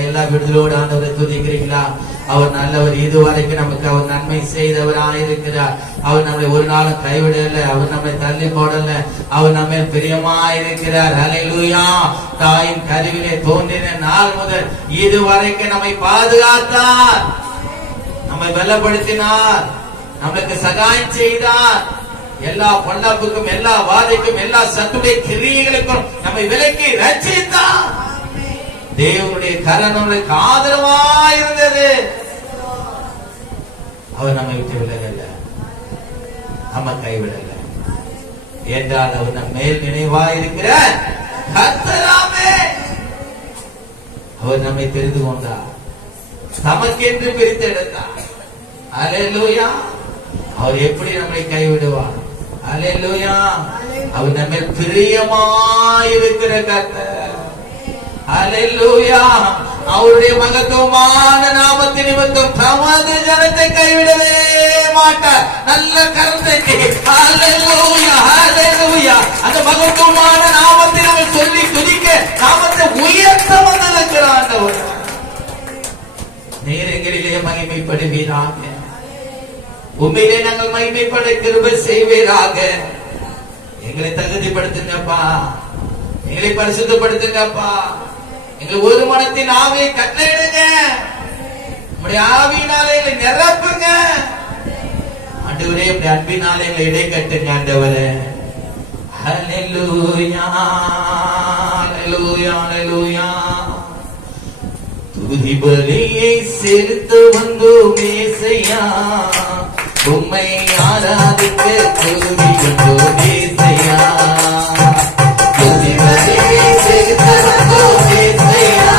எல்லா விடுதலோடு ஆண்டவரை துதிக்கிறீங்களா? அவர் நல்லவர், இதுவரைக்கும் நமக்கு அவர் நன்மை செய்தவராயிருக்கிறார். அவர் நம்மை ஒரு நாளும் கைவிடல, அவர் நம்மை தள்ளி போடல, அவர் நம்மை பிரியமாயிருக்கிறார். ஹல்லேலூயா. தாயின் கருவிலே தோன்றின நாள் முதல் இதுவரைக்கும் நம்மை பாதுகாத்தார், நம்மை பலப்படுத்தினார், நமக்கு சகாயம் செய்தார். எல்லா பொல்லாப்புக்கும், எல்லா வாதைக்கும், எல்லா சத்துடைய கிரியைகளுக்கும் நம்மை விலக்கி ரட்சித்தார். தேவனுடைய கரம் நம்மளுக்கு ஆதரவாயிருந்தது. அவர் நம்மை விட்டு விலகல, நம்ம கைவிடல என்றால் அவர் நம் மேல் நினைவாயிருக்கிற கர்த்தராமே. அவர் நம்மை தெரிந்து கொண்டார், தமக்கென்று பிரித்தெடுத்தார். அல்லேலூயா. அவர் எப்படி நம்மை கைவிடுவார்? அல்லேலூயா. அவர் நம்ம பிரியமாயிருக்கிற கர்த்தர். அல்லேலூயா. அவருடைய மகத்துவமான நாமத்தின் நிமித்தம் தமது ஜனத்தை கைவிடவே மாட்டார். நல்ல கருத்தை. அல்லேலூயா, அல்லேலூயா. அந்த மகத்துவமான நாமத்தை நம்ம சொல்லி துதிக்க, நாமத்தை உயர்த்த வந்திருக்கிறார். நேரங்களிலே மகிமைப்படுவீராக, உண்மையிலே நாங்கள் மகிமைப்பட கிருபை செய்வீராக. எங்களை தகுதிப்படுத்துங்கப்பா, எங்களை பரிசுத்தப்படுத்துங்கப்பா. எங்களை ஒரு மனத்தின் ஆவியை கட்டளையிடுங்க, உங்களுடைய ஆவியினாலே எங்களை நிரப்புங்க ஆண்டவரே. உங்களுடைய அன்பினாலே எங்களை இடை கட்டுங்க ஆண்டவரே. ஹல்லேலூயா, ஹல்லேலூயா, ஹல்லேலூயா. துதி பலியை செலுத்த வந்தோம் ஏசையா, உம்மை ஆராதிக்க துதி வந்தோம் ஏசையா. துதி பலியை செலுத்த வந்தோம் ஏசையா,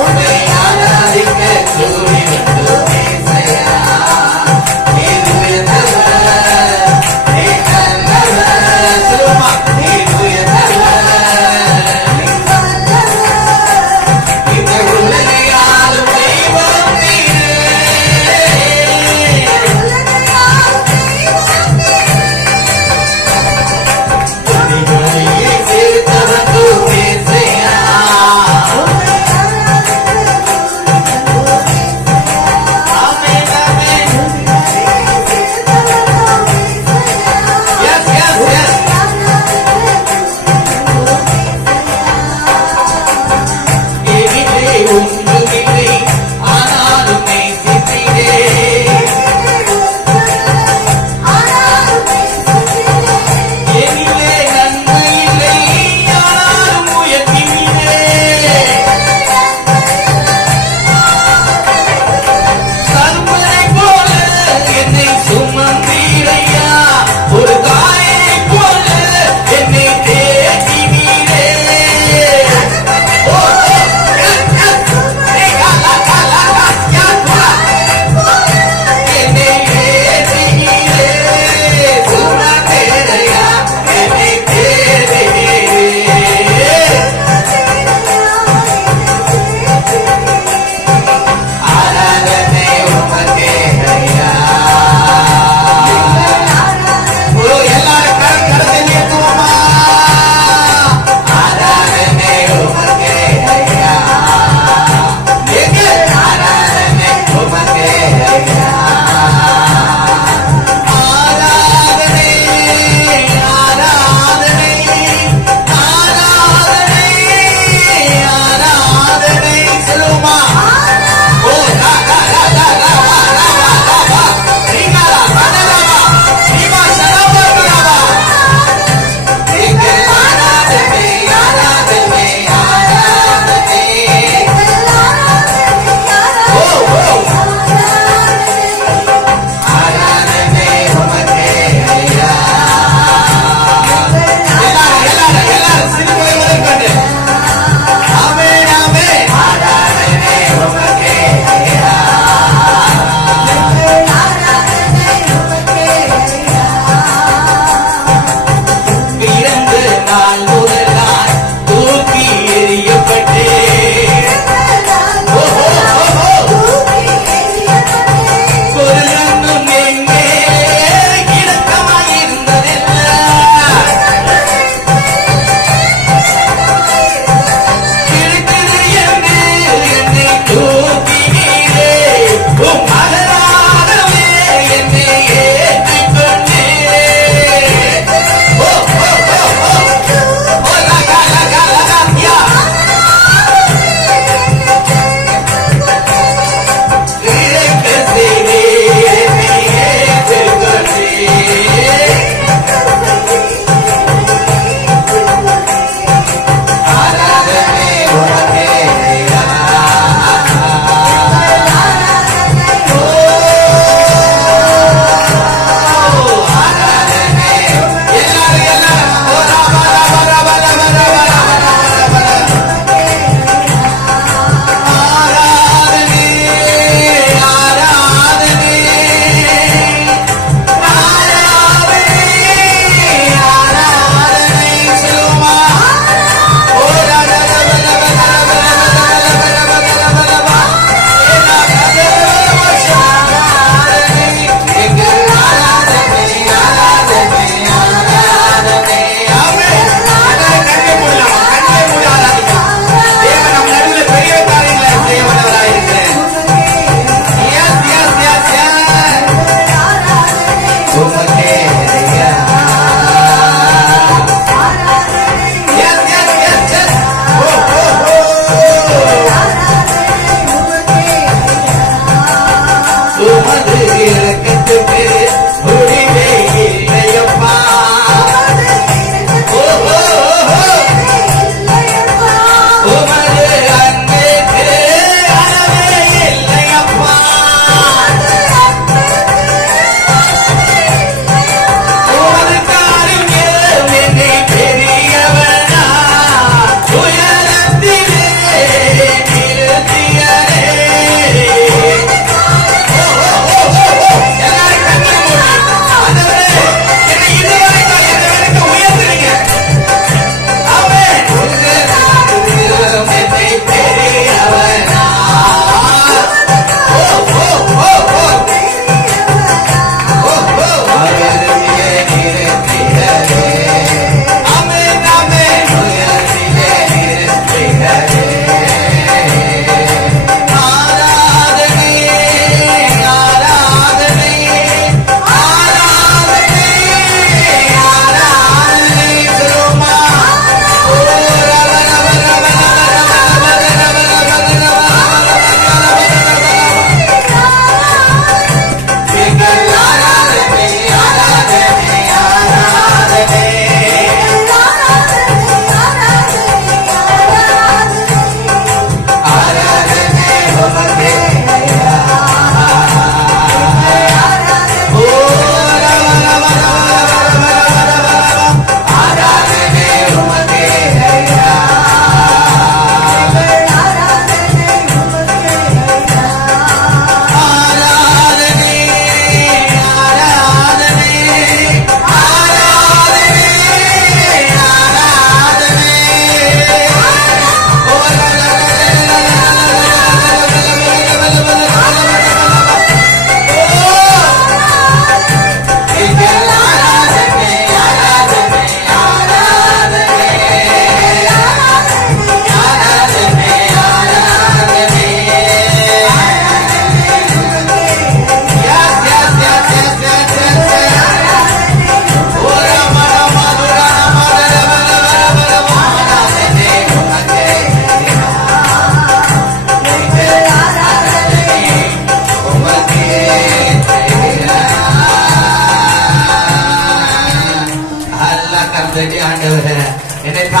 உம்மை ஆராதிக்க துதி வந்தோம் ஏசையா. நீர் உயர்ந்தவர், நீர் நல்லவர். சொல்லுமா, நீர் உயர்ந்தவர்.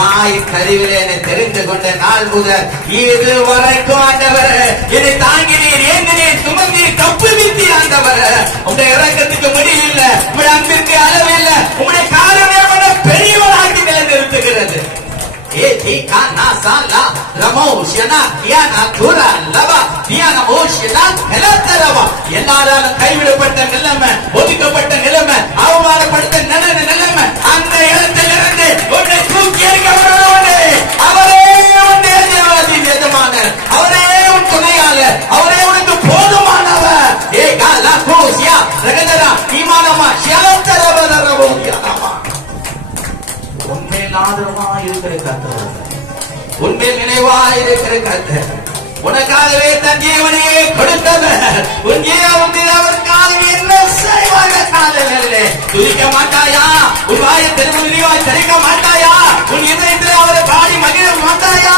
தாய் கருவிலே என்னை தெரிந்து கொண்ட நாள் முதல் இது வரைக்கும் ஆண்டவர் என்னை தாங்கினீர், ஏந்தினீர், சுமந்தீர், தப்புவித்தீர். ஆண்டவர் உங்களுடைய இறக்கத்துக்கு முடியல, உங்களுடைய அன்பிற்கு அளவில்லை, உங்களுடைய காரணம் பெரியவராகி நிலைநிறுத்துகிறது. எல்லாராலும் கைவிடப்பட்ட நிலைமை, ஒதுக்கப்பட்ட நிலைமை, அவமானப்படுத்த நிலைமை, அந்த இடத்திலிருந்து உன்னை தூக்கி எடுக்கப்படவே அவரே உன்னை எஜமான, அவரே உன் துணையாளர், அவரே உனக்கு போதுமானவர். உண்மையில் ஆதரவாய் இருக்கிற கர்த்தர், உண்மையில் நினைவாய் இருக்கிற கர்த்தர், உனக்காகவே தன் ஜீவனையே கொடுத்தவர். உன் ஜீவன் அவருக்காக என்ன செய்வாங்க? காலையிலே துதிக்க மாட்டாயா? உன் வாயை தெருவு விரிவாய் தெரிவிக்க மாட்டாயா? உன் இதயத்தில் அவரை பாடி மகிழ மாட்டாயா?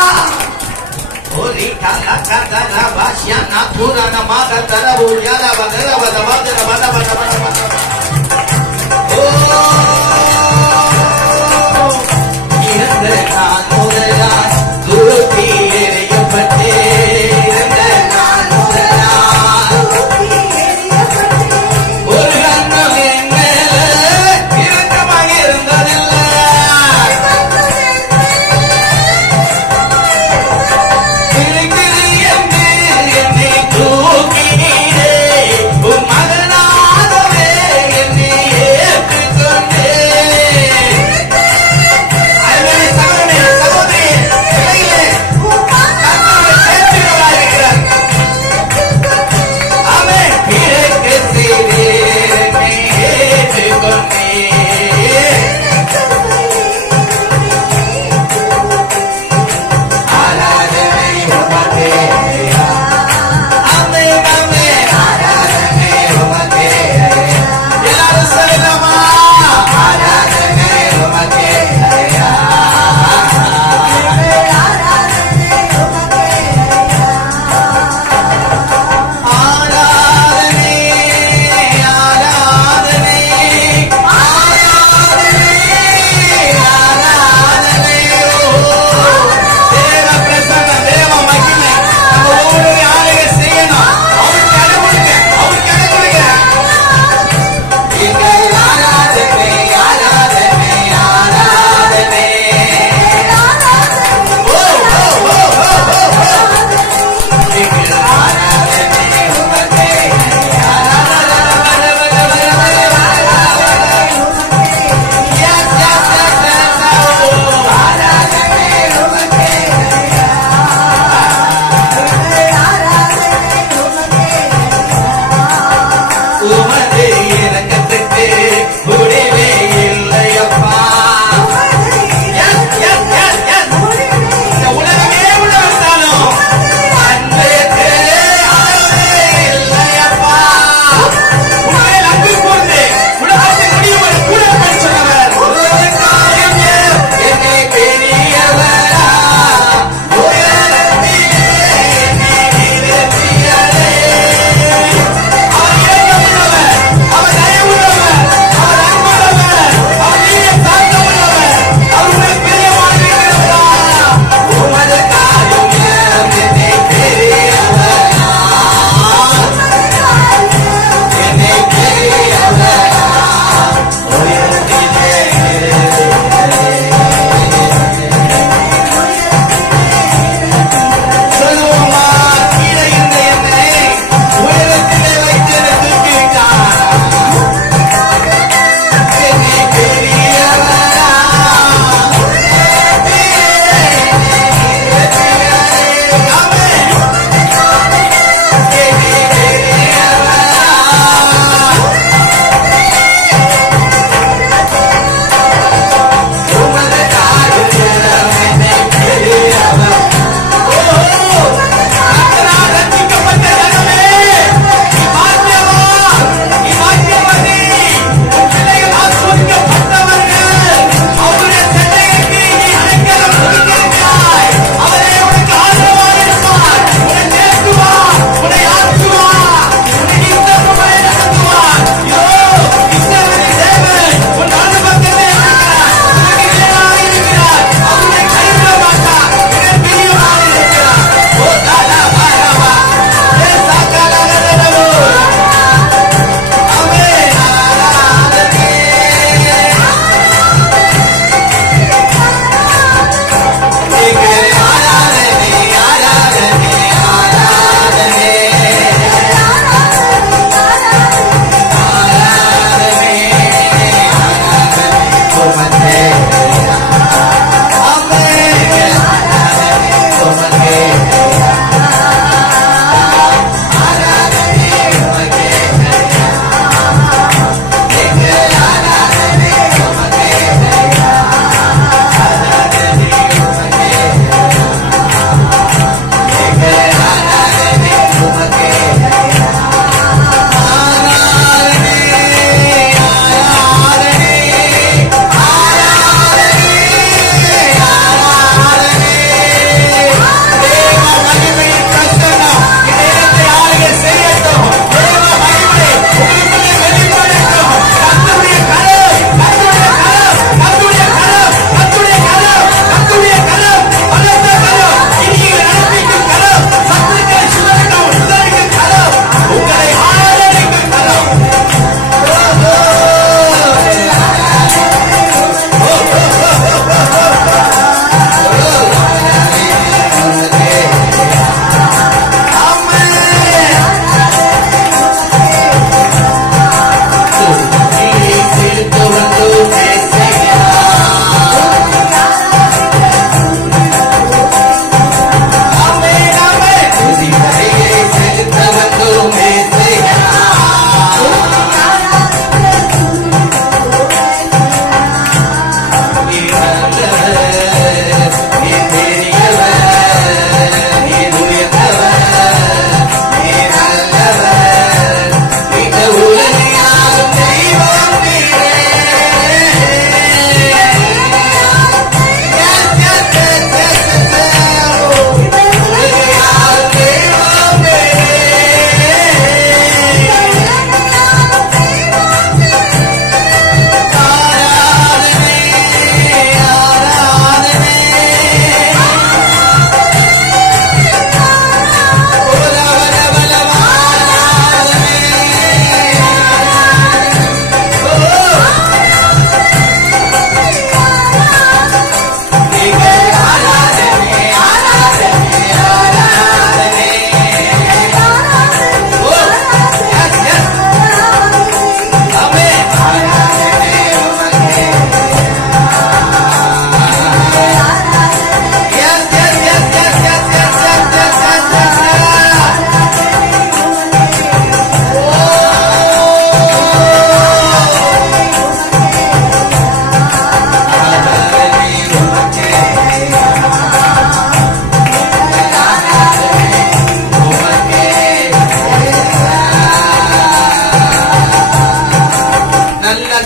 மகனாகவே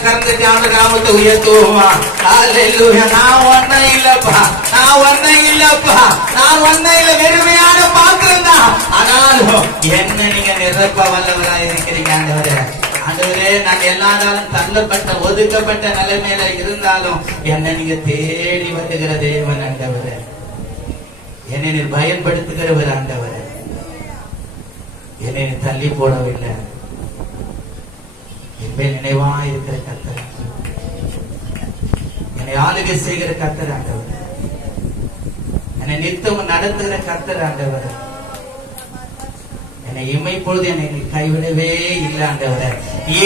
கறந்துட்டான நாமத்தை உயர்த்துவோமா? ஹல்லேலூயா. நான் ஒன்னும் இல்லப்பா, நான் ஒன்னும் இல்லப்பா, நான் ஒன்னும் இல்ல, வெறுமையான பாத்திரம் தான். ஆனாலும் என்ன நீங்க நிரப்ப வல்லவராக இருக்கிறீங்க ஆண்டவரே. ஆண்டவரே, நான் எல்லா நாளும் தள்ளப்பட்ட ஒதுக்கப்பட்ட நிலைமையில இருந்தாலும் என்ன நீங்க தேடி வருகிற தேவன் ஆண்டவரே. என்னை நீர் பயன்படுத்துகிறவர் ஆண்டவரே. என்னை தள்ளி போடவில்லை. என் நினைவா இருக்கிற கர்த்தர், என்னை ஆளுகை செய்கிற கர்த்தர் ஆண்டவர், என்னை நித்தமும் நடத்துகிற கர்த்தர் ஆண்டவர், என்னை இமைப்பொழுது என்னை கைவிடவே இல்லை ஆண்டவரே.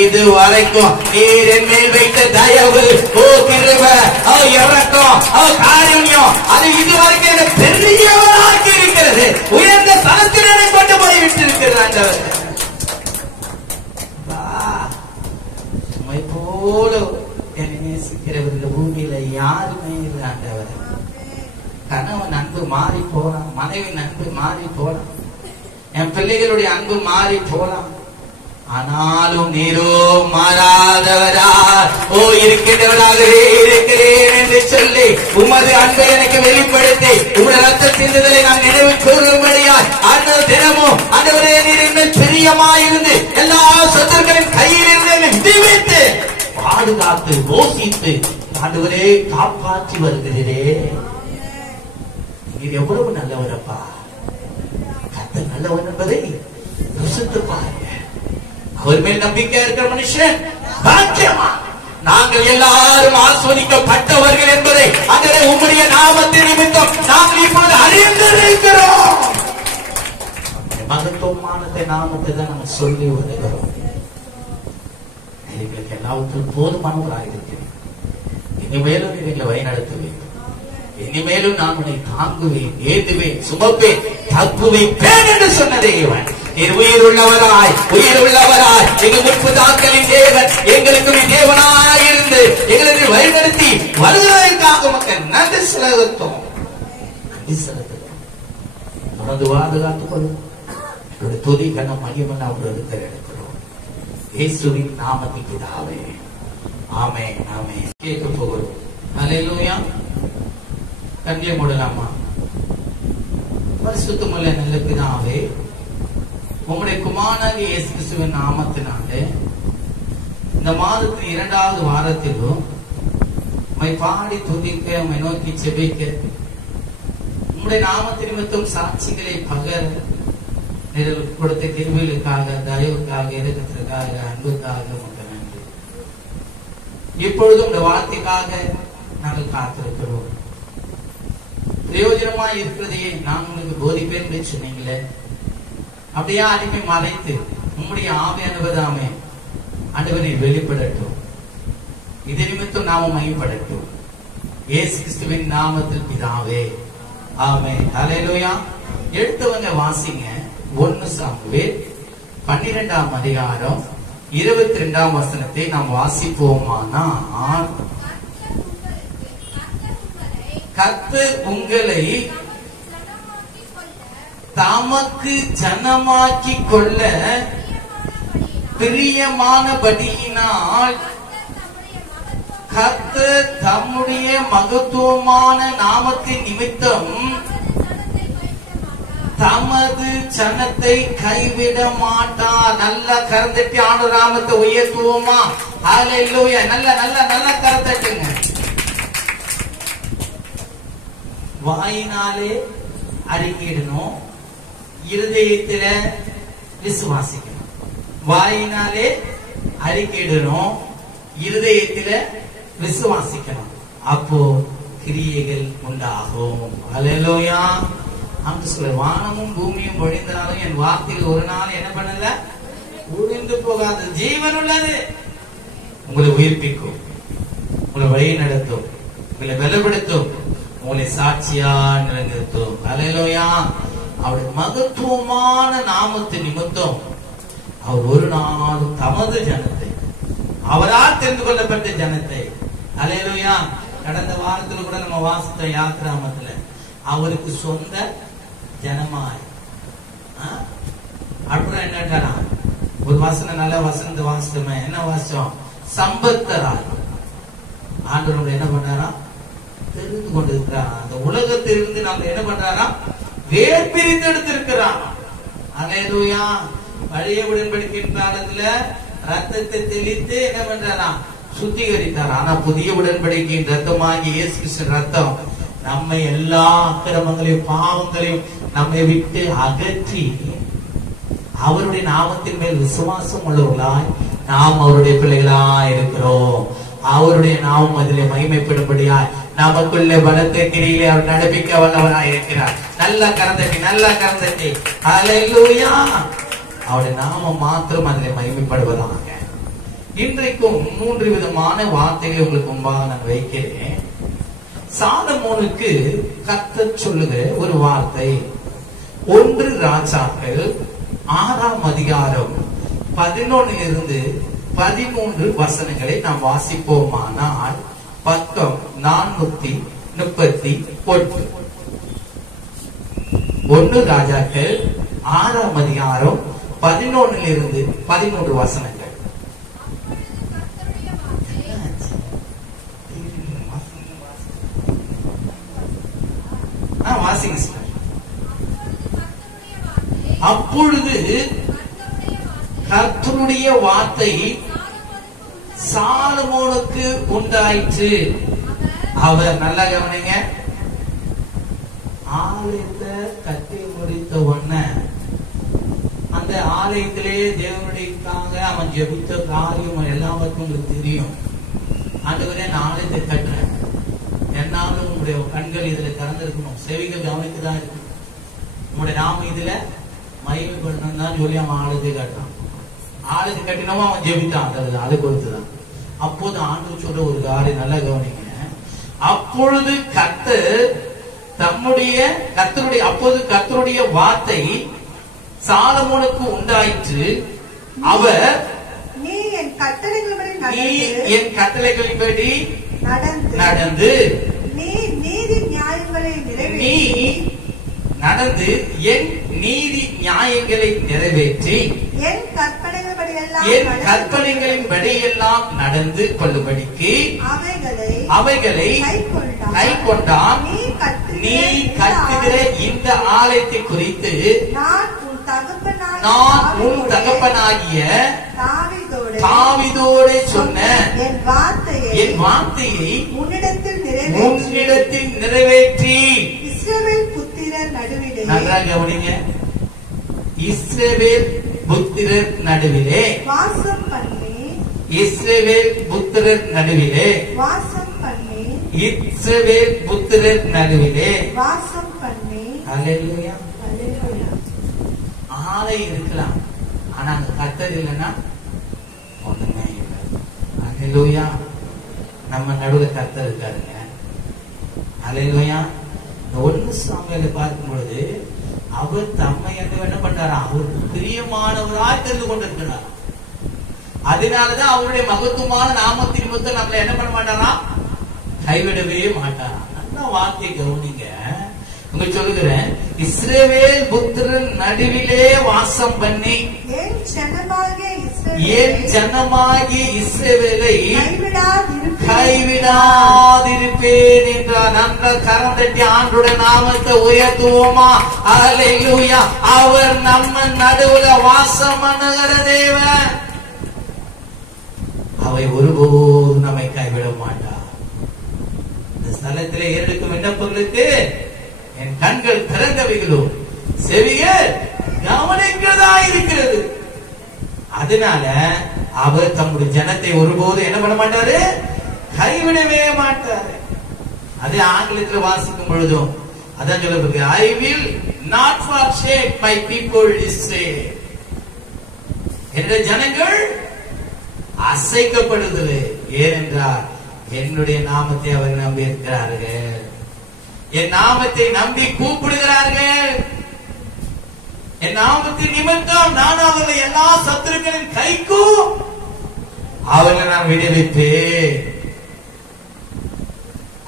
இது வரைக்கும் நீர் என் மேல் வைத்த தயவு, ஓ கிருபை, ஓ இரக்கம், ஓ காருண்யம், அது இதுவரைக்கும் என்னை பெரியவராக்கி இருக்கிறது. உயர்ந்த தளத்தில் என்னை கொண்டு போய் விட்டு இருக்கிறது ஆண்டவர். உம்மை போல என்னை நேசிக்கிறவர்கள் பூமியில யாருமே இல்லை ஆண்டவர். கணவன் அன்பு மாறி போலாம், மனைவி அன்பு மாறி போலாம், என் பிள்ளைகளுடைய அன்பு மாறி போலாம், ஆனாலும் நீரோ மாறாதவரா, ஓ இருக்கின்றவராகவே இருக்கிறேன் என்று சொல்லி உமது அன்பை எனக்கு வெளிப்படுத்தி உங்களுடைய ரத்த சிந்துதலை நான் நினைவு கூறும்படியாய் ஆண்டவர் தினமும் ஆண்டவரே நீர் இன்னும் பிரியமாயிருந்து எல்லா சொந்தர்களின் கையில் இருந்து விடுவித்து பாதுகாத்து போஷித்து ஆண்டவரே காப்பாற்றி வருகிறீரே. நீர் எவ்வளவு நல்லவரப்பா. கர்த்தர் நல்லவர் என்பதை ருசித்து பாருங்க. அவர் மேல் நம்பிக்கை இருக்கிற மனுஷன் பாக்கியமா. நாங்கள் எல்லாரும் ஆஸ்வதிக்கப்பட்டவர்கள் என்பதை அந்த உம்முடைய நாமத்தின் நிமித்தம் நாங்கள் இப்பொழுது அறிந்திருக்கிறோம். மகத்துவமானதை நாமத்தை தான் நம்ம சொல்லி வருகிறோம். எங்களுக்கு எல்லாவற்றும் போதுமானவராக இருக்கிறேன். இனிமேலும் எங்களை வழிநடத்துவேன். இனிமேலும் நான் உன்னை தாங்குவேன், ஏதுவேன், சுமப்பேன், தப்புவேன் என்று சொன்ன தேவன் உயிர் உள்ளவராய் எங்கள் முற்பதாக்களின் தேவன் எங்களுக்கு தேவனாய் இருந்து எங்களுக்கு வழிநடத்தி வருவதற்காக மக்கள் நன்றி செலுத்தும். தொடர்ந்து பாதுகாத்துக் கொள்ளும். துதி கன மகிமன் அவர்களுக்கு எடுக்கிறோம். இயேசுவின் நாமத்தில் பிதாவே, ஆமென் ஆமென். கேட்க போகிறோம். ஹல்லேலூயா. கண்ணிய மூடலாமா? பரிசுத்தமுள்ள நல்ல பிதாவே, உம்முடைய குமாரனாகிய இயேசு கிறிஸ்துவின் நாமத்தினாலே இந்த மாதத்தின் 2வது வாரத்திலும் உம்மை பாடி துதிக்க, உம்மை நோக்கி செபிக்க, உம்முடைய நாமத்தின் நிமித்தம் சாட்சிகளை பகர கொடுத்த கிருபைகளுக்காக, தயவுக்காக, இரக்கத்திற்காக, அன்புக்காக உமக்கு நன்றி. இப்பொழுதும் இந்த வார்த்தைக்காக நாங்கள் காத்திருக்கிறோம். பிரயோஜனமாய் இருக்கிறதையே நான் உங்களுக்கு போதிப்பேன் என்று சொன்னீங்களே, அப்படியே அடிமை மறைத்து உம்முடைய ஆவியானவராமே ஆண்டவரை வெளிப்படட்டும். இது நிமித்தம் நாம மையப்படட்டும். இயேசு கிறிஸ்துவின் நாமத்தில் பிதாவே, ஆமென். ஹல்லேலூயா. எடுத்தவங்க வாசிங்க. 1 சாமுவேல் 12ஆம் அதிகாரம் 22ஆம் வசனத்தை நாம் வாசிப்போமானா, கர்த்தர் உங்களை தமக்கு ஜனமாக்கி கொள்ள பிரியமானபடியினால் கர்த்தர் தம்முடைய மகத்துவமான நாமத்தின் நிமித்தம் தமது ஜனத்தை கைவிட மாட்டார். நல்ல கரந்தட்டி ஆண்டு நாமத்தை உயர்த்துவோமா? ஹல்லேலூயா. நல்ல நல்ல நல்ல கரந்தட்டுங்க. வாயினாலே அறிக்கையிடணும், இருதயத்தில விசுவாசிக்கணும். வாயினாலே அறிக்கையிடணும், இருதயத்தில விசுவாசிக்கணும். அப்போ கிரியைகள் உண்டாகும். ஹல்லேலூயா. அந்த சொல்ல வானமும் பூமியும் ஒழிந்தாலும் என் வார்த்தைகள் ஒரு நாள் என்ன பண்ணல, ஒழிந்து போகாது. ஜீவன் உள்ளது. உங்களை உயிர்ப்பிக்கும், உங்களை வழி நடத்தும், உங்களை பலப்படுத்தும், உங்களை சாட்சியா நிலைநிறுத்தும். ஹல்லேலூயா. அவருடைய மகத்துவமான நாமத்தின் நிமித்தம் அவர் ஒரு நாளும் தமது ஜனத்தை, அவரால் தெரிந்து கொள்ளப்பட்ட ஜனத்தை, ஹல்லேலூயா. கடந்த வாரத்தில் கூட நம்ம வாசித்த யாத்ராமத்துல அவருக்கு சொந்த ஜனமாய். அப்புறம் என்னட்டா ஒரு வசனம், நல்ல வசனத்தை வாசித்தோமே. என்ன வாசிச்சோம்? சம்பத்தராய் ஆண்டவர் என்ன பண்ணாரா? தெரிந்து கொண்டிருக்கிறார். அந்த உலகத்திலிருந்து நம்ம என்ன பண்றாரா? வேர் பிரித்து எடுத்திருக்கிறார். அல்லேலூயா. பழைய உடன்படிக்கையின் காலத்துல ரத்தத்தை தெளித்து என்ன பண்றாரா? சுத்திகரித்தார். ஆனா புதிய உடன்படிக்கையின் ரத்தமாகிய இயேசு கிறிஸ்து ரத்தம் நம்மை எல்லா அக்கிரமங்களையும் பாவங்களையும் நம்மை விட்டு அகற்றி அவருடைய நாமத்தின் மேல் விசுவாசம் உள்ளவர்களாய் நாம் அவருடைய பிள்ளைகளாய் இருக்கிறோம். அவருடைய நாமம் அதிலே மகிமைப்படும்படியாய் நமக்குள்ள பலத்தை கிரியிலே அவர் நடப்பிக்க வல்லவராய் இருக்கிறார். நல்ல கரந்தட்டி ஹல்லேலூயா. அவருடைய நாமம் மாத்திரம் அதிலே மகிமைப்படுவதாக. இன்றைக்கும் 3 விதமான வார்த்தைகளை உங்களுக்கு முன்பாக நான் வைக்கிறேன். சாலமோனுக்கு கர்த்தர் சொல்லுகிற ஒரு வார்த்தை 1 ராஜாக்கள் 6ஆம் அதிகாரம் 11 இருந்து 13 வசனங்களை நாம் வாசிப்போமானால் பக்கம் 431. 1 ராஜாக்கள் 6ஆம் அதிகாரம் 11 இருந்து 13 வசனங்கள். அப்பொழுது கர்த்தருடைய வார்த்தை சாலமோனுக்கு உண்டாயிற்று. அவர் நல்லா கவனிங்க. ஆலயத்தை கட்டி முடித்த உடனே அந்த ஆலயத்திலே தேவனுடையக்காக அவன் ஜெபித்த காரியம் எல்லாருக்கும் உங்களுக்கு தெரியும். ஆண்டவரே நான் ஆலயத்தை கட்டுறேன், என்னாலும் உங்களுடைய கண்கள் இதுல திறந்திருக்கணும், செவிகள் கவனித்துதான் இருக்கணும், உங்களுடைய நாம இதுல மகிமைப்படணும் தான் சொல்லி அவன் ஆலயத்தை கட்டுறான். ஆலயத்தை கட்டினவன் அவன் ஜெபித்தான். அதை பொறுத்துதான். அப்போது ஆண்டவர் சொல்ற ஒரு காரியம் நல்லா கவனிங்க. அப்பொழுது கர்த்தருடைய வார்த்தை சாலமோனுக்கு உண்டாயிற்று. அவர் நீ என் கட்டளைகளின்படி நடந்து நீ நீதி நியாயங்களை நிறைவேற்றி என் கற்பனைகளின்படி எல்லாம் நடந்து கொள்ளும்படிக்கு அவைகளை கைக்கொண்டான். நீ கட்டுகிற இந்த ஆலயத்தை குறித்து நான் உன் தகப்பனாகிய தாவீதோடு சொன்ன என் வார்த்தையை உன்னிடத்தில் நிறைவேற்றி இஸ்ரவேல் புத்திரர் நடுவிலே நன்றாக கவனிங்க. இஸ்ரவேல் புத்திரர் நடுவிலே வாசம் பண்ணி இஸ்ரவேல் புத்திரர் நடுவிலே வாசம் பண்ணி இஸ்ரவேல் புத்திரர் நடுவிலே வாசம் பண்ணி. அல்லேலூயா. ஆலயம் இருக்கலாம், ஆனா அங்க கர்த்தர் இல்லைன்னா ஒண்ணுமே இல்லை. அல்லேலூயா. நம்ம நடுவில் கர்த்தர் இருக்காருங்க. அல்லேலூயா. 1 சாமுவேலை பார்க்கும் பொழுது அவர் தம்மை என்ன பண்றாரா? அவருக்கு பிரியமானவராய் தெரிந்து கொண்டிருக்கிறார். அதனாலதான் அவருடைய மகத்துவமான நாமத்தின் நிமித்தம் நம்மளை என்ன பண்ண மாட்டாரா? கைவிடவே மாட்டாரா? நல்ல வார்த்தை கவனிங்க. உங்க சொல்லுகிறேன், இஸ்ரவேல் புத்திரன் நடுவிலே வாசம் பண்ணி என் ஜனமாகிய இஸ்ரவேலை கைவிடாதிருப்பேன் என்றார். நன்ற கரம் தட்டி ஆண்டோட நாமத்தை உயர்த்துவோமா? அல்லேலூயா. அவர் நம்ம நடுவுல வாசம் பண்ணுகிற தேவன். அவை ஒருபோதும் நம்மை கைவிட மாட்டார். இந்த ஸ்தலத்திலே ஏறெடுக்கும் விண்ணப்பங்களுக்கு என் கண்கள் திறந்தவைகளோ செவிகள் கவனிக்கிறதா இருக்கிறது. அதனால அவர் தம்முடைய ஜனத்தை ஒருபோது என்ன பண்ண மாட்டாரு? கைவிடவே மாட்டாரு. அது ஆங்கிலத்தில் வாசிக்கும் பொழுதும் அதான் சொல்லப்படுது, I will not forsake my people Israel. என்ற ஜனங்கள் அசைக்கப்படுதல். ஏனென்றால் என்னுடைய நாமத்தை அவர்கள் நம்பி இருக்கிறார்கள், என் நாமத்தை நம்பி கூப்பிடுகிறார்கள். என் நாமத்தின் நிமித்தம் நான் அவர்களை எல்லா சத்துருக்களின் கைக்கும் அவர்களை நான் விடுவிப்பேன்.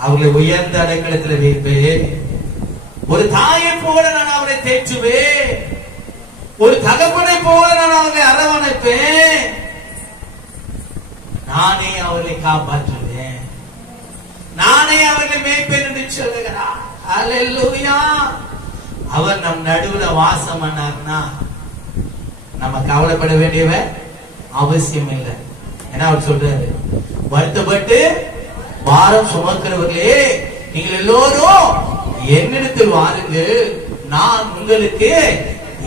அவர்களை உயர்ந்த அடைக்கலத்தில் வைப்பேன். ஒரு தாயை போல நான் அவரை தேற்றுவேன். ஒரு தகப்பனை போல நான் அவர்களை அரவணைப்பேன். நானே அவர்களை காப்பாற்றுவேன், நானே அவர்களை மேய்ப்பேன் என்று சொல்லுகிறார். அல்லேலூயா. அவர் நம் நடுவுல வாசம் பண்ணார்னா நம்ம கவலைப்பட வேண்டியவ அவசியம் இல்லை. ஏன்னா அவர் சொல்றாரு, வருத்தப்பட்டு பாரம் சுமக்கிறவர்களே நீங்கள் எல்லோரும் என்னிடத்தில் வாருங்கள், நான் உங்களுக்கு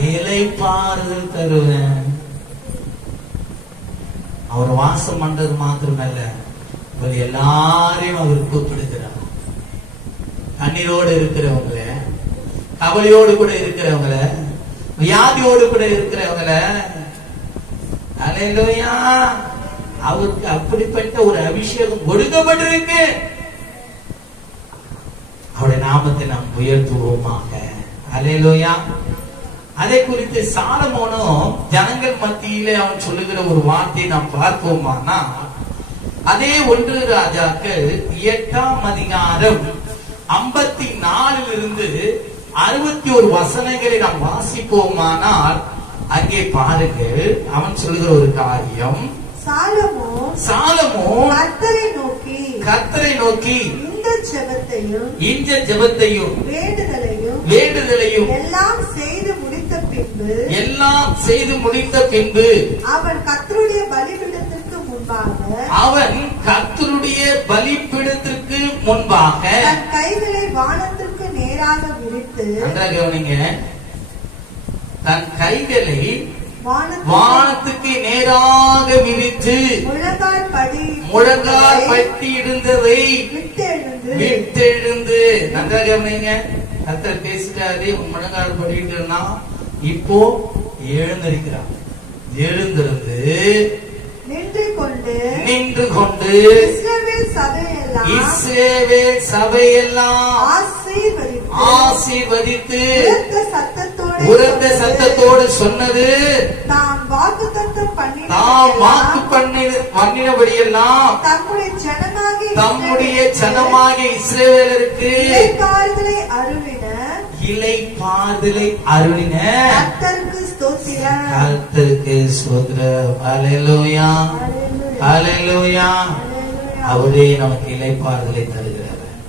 இளைப்பாறுதல் தருவேன். அவர் வாசம் பண்றது மாத்திரமல்ல, இவர் எல்லாரையும் அவர் கூப்பிடுகிறார். கண்ணீரோடு இருக்கிறவங்கள, கவலையோடு கூட இருக்கிறவங்கள, வியாதியோடு கூட இருக்கிறவங்கள, அல்லேலூயா, அவருக்கு அப்படிப்பட்ட ஒரு அபிஷேகம் கொடுக்கப்பட்டிருக்கு. அவருடைய நாமத்தை நாம் உயர்த்துவோமாக. அல்லேலூயா. அதை குறித்து சாலமோனும் ஜனங்கள் மத்தியிலே அவன் சொல்லுகிற ஒரு வார்த்தையை நாம் பார்ப்போமானா, அதே 1 ராஜாக்கள் 8ஆம் அதிகாரம் 54 61 வசனங்களை நாம் வாசிப்போமானால், அங்கே பாருங்கள், அவன் சொல்லுகிற ஒரு காரியம். சாலமோன் கர்த்தரை நோக்கி இந்த ஜெபத்தையும் வேண்டுதலையும் எல்லாம் செய்து முடித்த பின்பு அவன் கர்த்தருடைய பலிபீடத்திற்கு முன்பாக தன் கைகளை வானத்திற்கு நேராக விரித்து, தன் கைகளை வானத்துக்கு நேராக விரித்து முழங்கால் பட்டி இருந்ததை விட்டெழுந்து. நன்றாக கவனிங்க. கர்த்தர் பேசுறாரு, முழங்கால் படிட்டுனா இப்போ எழுந்திருக்கிறார். எழுந்திருந்து நின்று கொண்டு இஸ்ரவேல் சபையெல்லாம் ஆசீர்வதித்து உரத்த சத்தத்தோடு சொன்னது, தாம் வாக்கு பண்ணினபடியெல்லாம் தம்முடைய ஜனமாகிய இஸ்ரவேலருக்கு இளைப்பாறுதலை அருளின கர்த்தருக்கு ஸ்தோத்திரம். அல்லேலூயா, அல்லேலூயா. அவரே நமக்கு இளைப்பாறுதலை தருகிறவர்,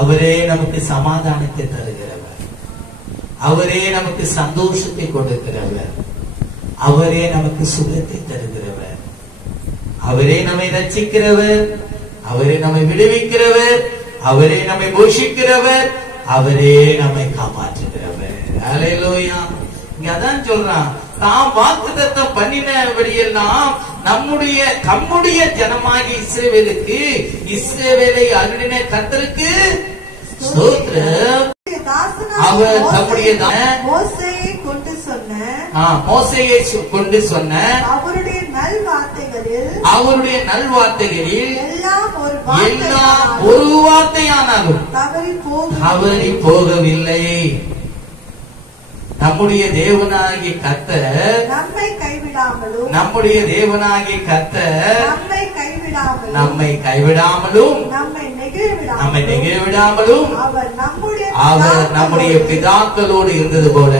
அவரே நமக்கு சமாதானத்தை தருகிறவர், அவரே நமக்கு சந்தோஷத்தை கொடுக்கிறவர், அவரே நமக்கு சுகத்தை தருகிறவர், அவரே நம்மை ரட்சிக்கிறவர், அவரே நம்மை விடுவிக்கிறவர், அவரே நம்மை போஷிக்கிறவர், அவரே நம்மை காப்பாற்றுகிறவர். அல்லேலூயா. இங்க அதான் சொல்றான், தாம் வாக்குத்தத்தம் பண்ணினபடியெல்லாம் தம்முடைய ஜனமாகிய இஸ்ரவேலுக்கு இஸ்ரவேலை அருளின கர்த்தருக்கு ஸ்தோத்திரம். அவர் தம்முடைய மோசேயை கொண்டு சொன்ன அவருடைய நல்வார்த்தைகளில் எல்லாம் ஒரு வார்த்தையானாலும் தவறி போகவில்லை. நம்முடைய தேவனாகிய கர்த்தர் நம்மை கைவிடாமலும் நம்மை நெகிழ்விடாமலும் அவர் நம்முடைய பிதாக்களோடு இருந்தது போல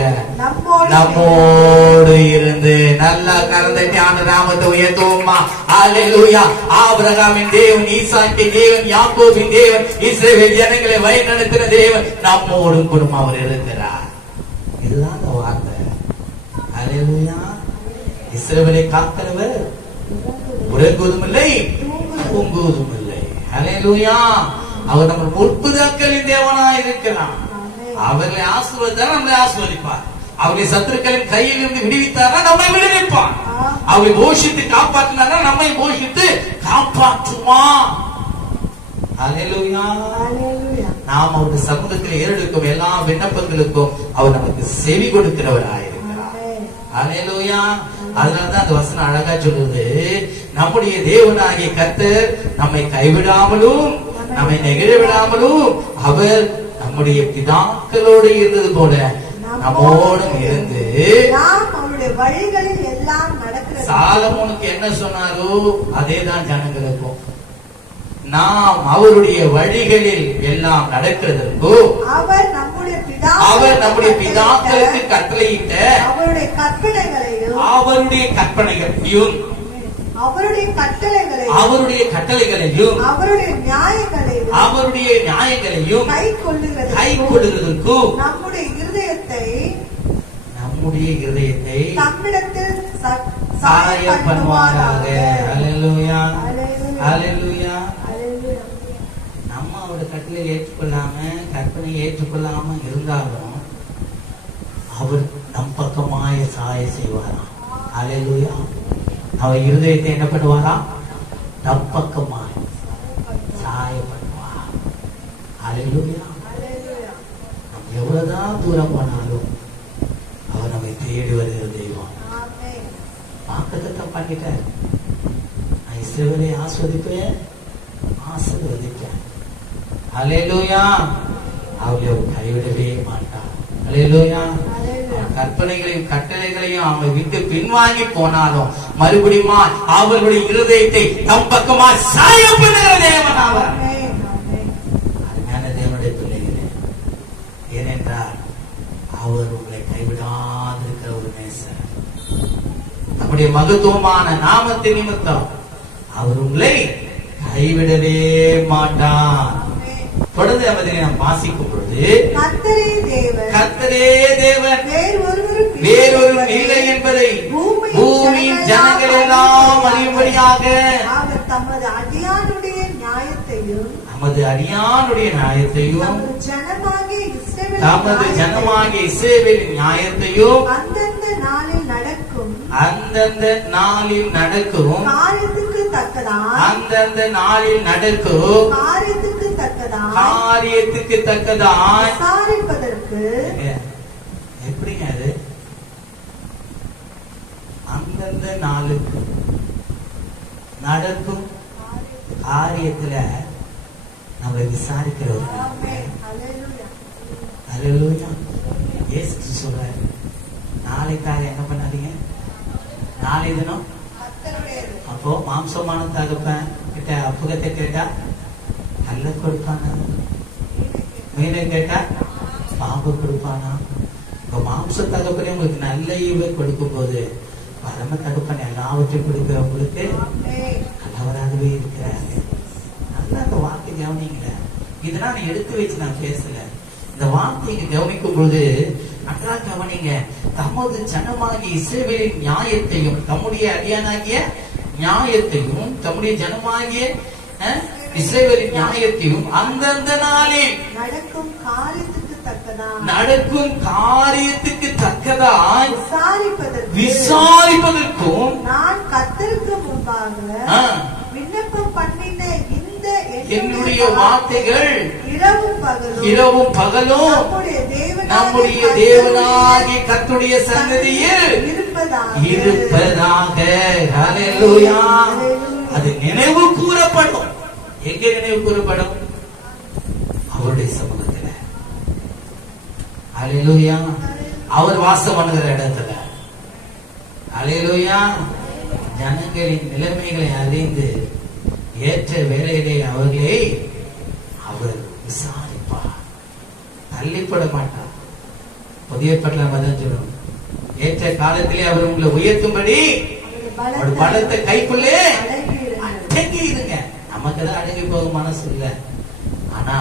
நம்மோடு இருந்து. நல்லா கரந்த ஞான நாமத்தை உயர்த்துவோமா. அல்லேலூயா. ஆபிரகாமின் தேவன், ஈசாக்கின் தேவன், யாக்கோபின் தேவன், இஸ்ரவேல் ஜனங்களை வழி நடத்தின தேவன் நம்மோடு கூட அவர் இருக்கிறார். இதுதான் அந்த வார்த்தை. அல்லேலூயா. இஸ்ரவேலை காக்கிறவர் உறங்குவதும் இல்லை தூங்குவதும் இல்லை. அல்லேலூயா. அவர் நம்ம முற்புதாக்களின் தேவனாய் இருக்கிறார். அவர்களை ஆசீர்வதித்தார், நம்மளை ஆசீர்வதிப்பார். அவருடைய சத்துருக்களின் கையில் இருந்து விடுவித்தாரா நம்மை விடுவிப்பார். அவரை போஷித்து காப்பாற்றினாரா நம்மை போஷித்து காப்பாற்றுவான். அல்லேலூயா. நாம் அவருடைய சமூகத்தில் ஏறெடுக்கும் எல்லா விண்ணப்பங்களுக்கும் அவர் நமக்கு செவி கொடுக்கிறவராயிருக்கிறார். அல்லேலூயா. அதனாலதான் அந்த வசனம் அழகா சொல்லுது, நம்முடைய தேவனாகிய கர்த்தர் நம்மை கைவிடாமலும் நம்மை நெகிழ விடாமலும் அவர் நம்முடைய பிதாக்களோடு இருந்தது போல நம்மோடும் இருந்து வழிகளில் எல்லாம் நடக்கிறது. சாலமோனுக்கு என்ன சொன்னாரோ அதேதான் ஜனங்களுக்கும். நாம் அவருடைய வழிகளில் எல்லாம் நடக்கிறதற்கோ அவர் நம்முடைய பிதாக்களுக்கு கட்டளையிட்ட அவருடைய கற்பனைகளையும் அவருடைய கட்டளைகளையும் அவருடைய கட்டளைகளையும் அவருடைய நியாயங்களையும் அவருடைய நியாயங்களையும் கை கொள்ளுகிறதற்கும் நம்முடைய இருதயத்தை தம்மிடத்தில் சாய பண்ணுவாராக. அல்லேலூயா, அல்லேலூயா. நம்ம அவருடைய கட்டளை ஏற்றுக்கொள்ளாம கற்பனை ஏற்றுக்கொள்ளாம இருந்தாலும் அவர் நம் பக்கமாய சாய செய்வாராம். அல்லேலூயா. அவர் இருதயத்தை என்ன பண்ணுவாராம்? நம் பக்கமாய் சாய பண்ணுவார். அல்லேலூயா. நம்ம எவ்வளவுதான் தூரம் போனாலும் அவர் நம்மை தேடி வருகிற தெய்வம். வாக்குத்தத்தம் பண்ணிட்டார். நான் இஸ்ரவேலை ஆஸ்வதிப்பேன், ஆசீர்வதிப்பேன். அல்லேலூயா. அவளை கைவிடவே மாட்டார். அல்லேலூயா. கற்பனைகளையும் கட்டளைகளையும் அவங்க விட்டு பின்வாங்கி போனாலும் மறுபடியும் அவர்களுடைய இருதயத்தை தம் பக்கமா சாய பண்ணுகிற தேவன் அவர். அருமையான தேவனுடைய பிள்ளைகளே, ஏனென்றால் அவர் உங்களை கைவிடாதிருக்கிற ஒரு நேசர். நம்முடைய மகத்துவமான நாமத்தின் நிமித்தம் அவர் உங்களை கைவிடவே மாட்டார். தொடர்ந்து அவரை நாம் வாசிக்கும் பொழுது கர்த்தரே தேவன் வேறொரு இல்லை என்பதை பூமியின் ஜனங்கள் எல்லாம் அறியும்படியாக தமது அடியானுடைய நியாயத்தையும் தமது ஜனமாகிய இஸ்ரவேலின் நியாயத்தையும் அந்தந்த நாளில் நடக்கும் காரியத்துக்கு தக்கதாய் விசாரிப்பதற்கு. எப்படிங்க அது? அந்தந்த நாளுக்கு நடக்கும் காரியத்துல நம்ம விசாரிக்கிறவங்க. அல்லேலூயா. இயேசு சொல்றாரு, நாளைக்காக என்ன பண்ணாதீங்க, நாளை தினம். அப்போ மாம்சமான தகப்பன் கிட்ட அப்புகத்தை கேட்டா நல்ல கொடுப்பானா? மீனை கேட்டா பாம்பு கொடுப்பானா? இப்ப மாம்ச தகப்பனே உங்களுக்கு நல்ல ஈவை கொடுக்கும் போது பரம தகப்பன் எல்லாவற்றையும் கொடுக்கிறவங்களுக்கு நல்லவராகவே இருக்கிறாரு. நல்லா அந்த வார்த்தை கவனிங்கள. இதெல்லாம் நான் எடுத்து வச்சு நான் பேசல. இந்த வார்த்தையை கவனிக்கும் பொழுது நல்லா கவனிங்க. தமது ஜனமாகிய இஸ்ரவேலின் நியாயத்தையும் தம்முடைய அடியானாகிய நியாயத்தையும் தம்முடைய ஜனமாகிய இஸ்ரவேலின் நியாயத்தையும் அந்தந்த நாளில் நடக்கும் காரியத்துக்கு தக்கதாய் விசாரிப்பதற்கும் நான் கர்த்தருக்கு முன்பாக விண்ணப்பம் பண்ணின இந்த என்னுடைய வார்த்தைகள் இரவும் பகலும் நம்முடைய தேவனாகிய கர்த்தருடைய சன்னதியில் இருப்பதாக. ஹல்லேலூயா. அது நினைவு கூறப்படும். எங்க நினைவு கூறப்படும்? அவருடைய சமூகத்தில். ஹல்லேலூயா. அவர் வாசம் பண்ணுகிற இடத்துல. ஹல்லேலூயா. ஜனங்களின் நிலைமைகளை அறிந்து ஏற்ற வேளையிலே அவர்களை அவர் விசாரிப்பார். தள்ளிப்பட மாட்டார். புதிய பட்டணம் தான் சொல்லணும். ஏற்ற காலத்திலே அவர் உங்களை உயர்த்தும்படி ஒரு பலத்தை கைக்குள்ளே அடங்கி இருங்க. நமக்கு தான் அடங்கி போக மனசு இல்லை. ஆனா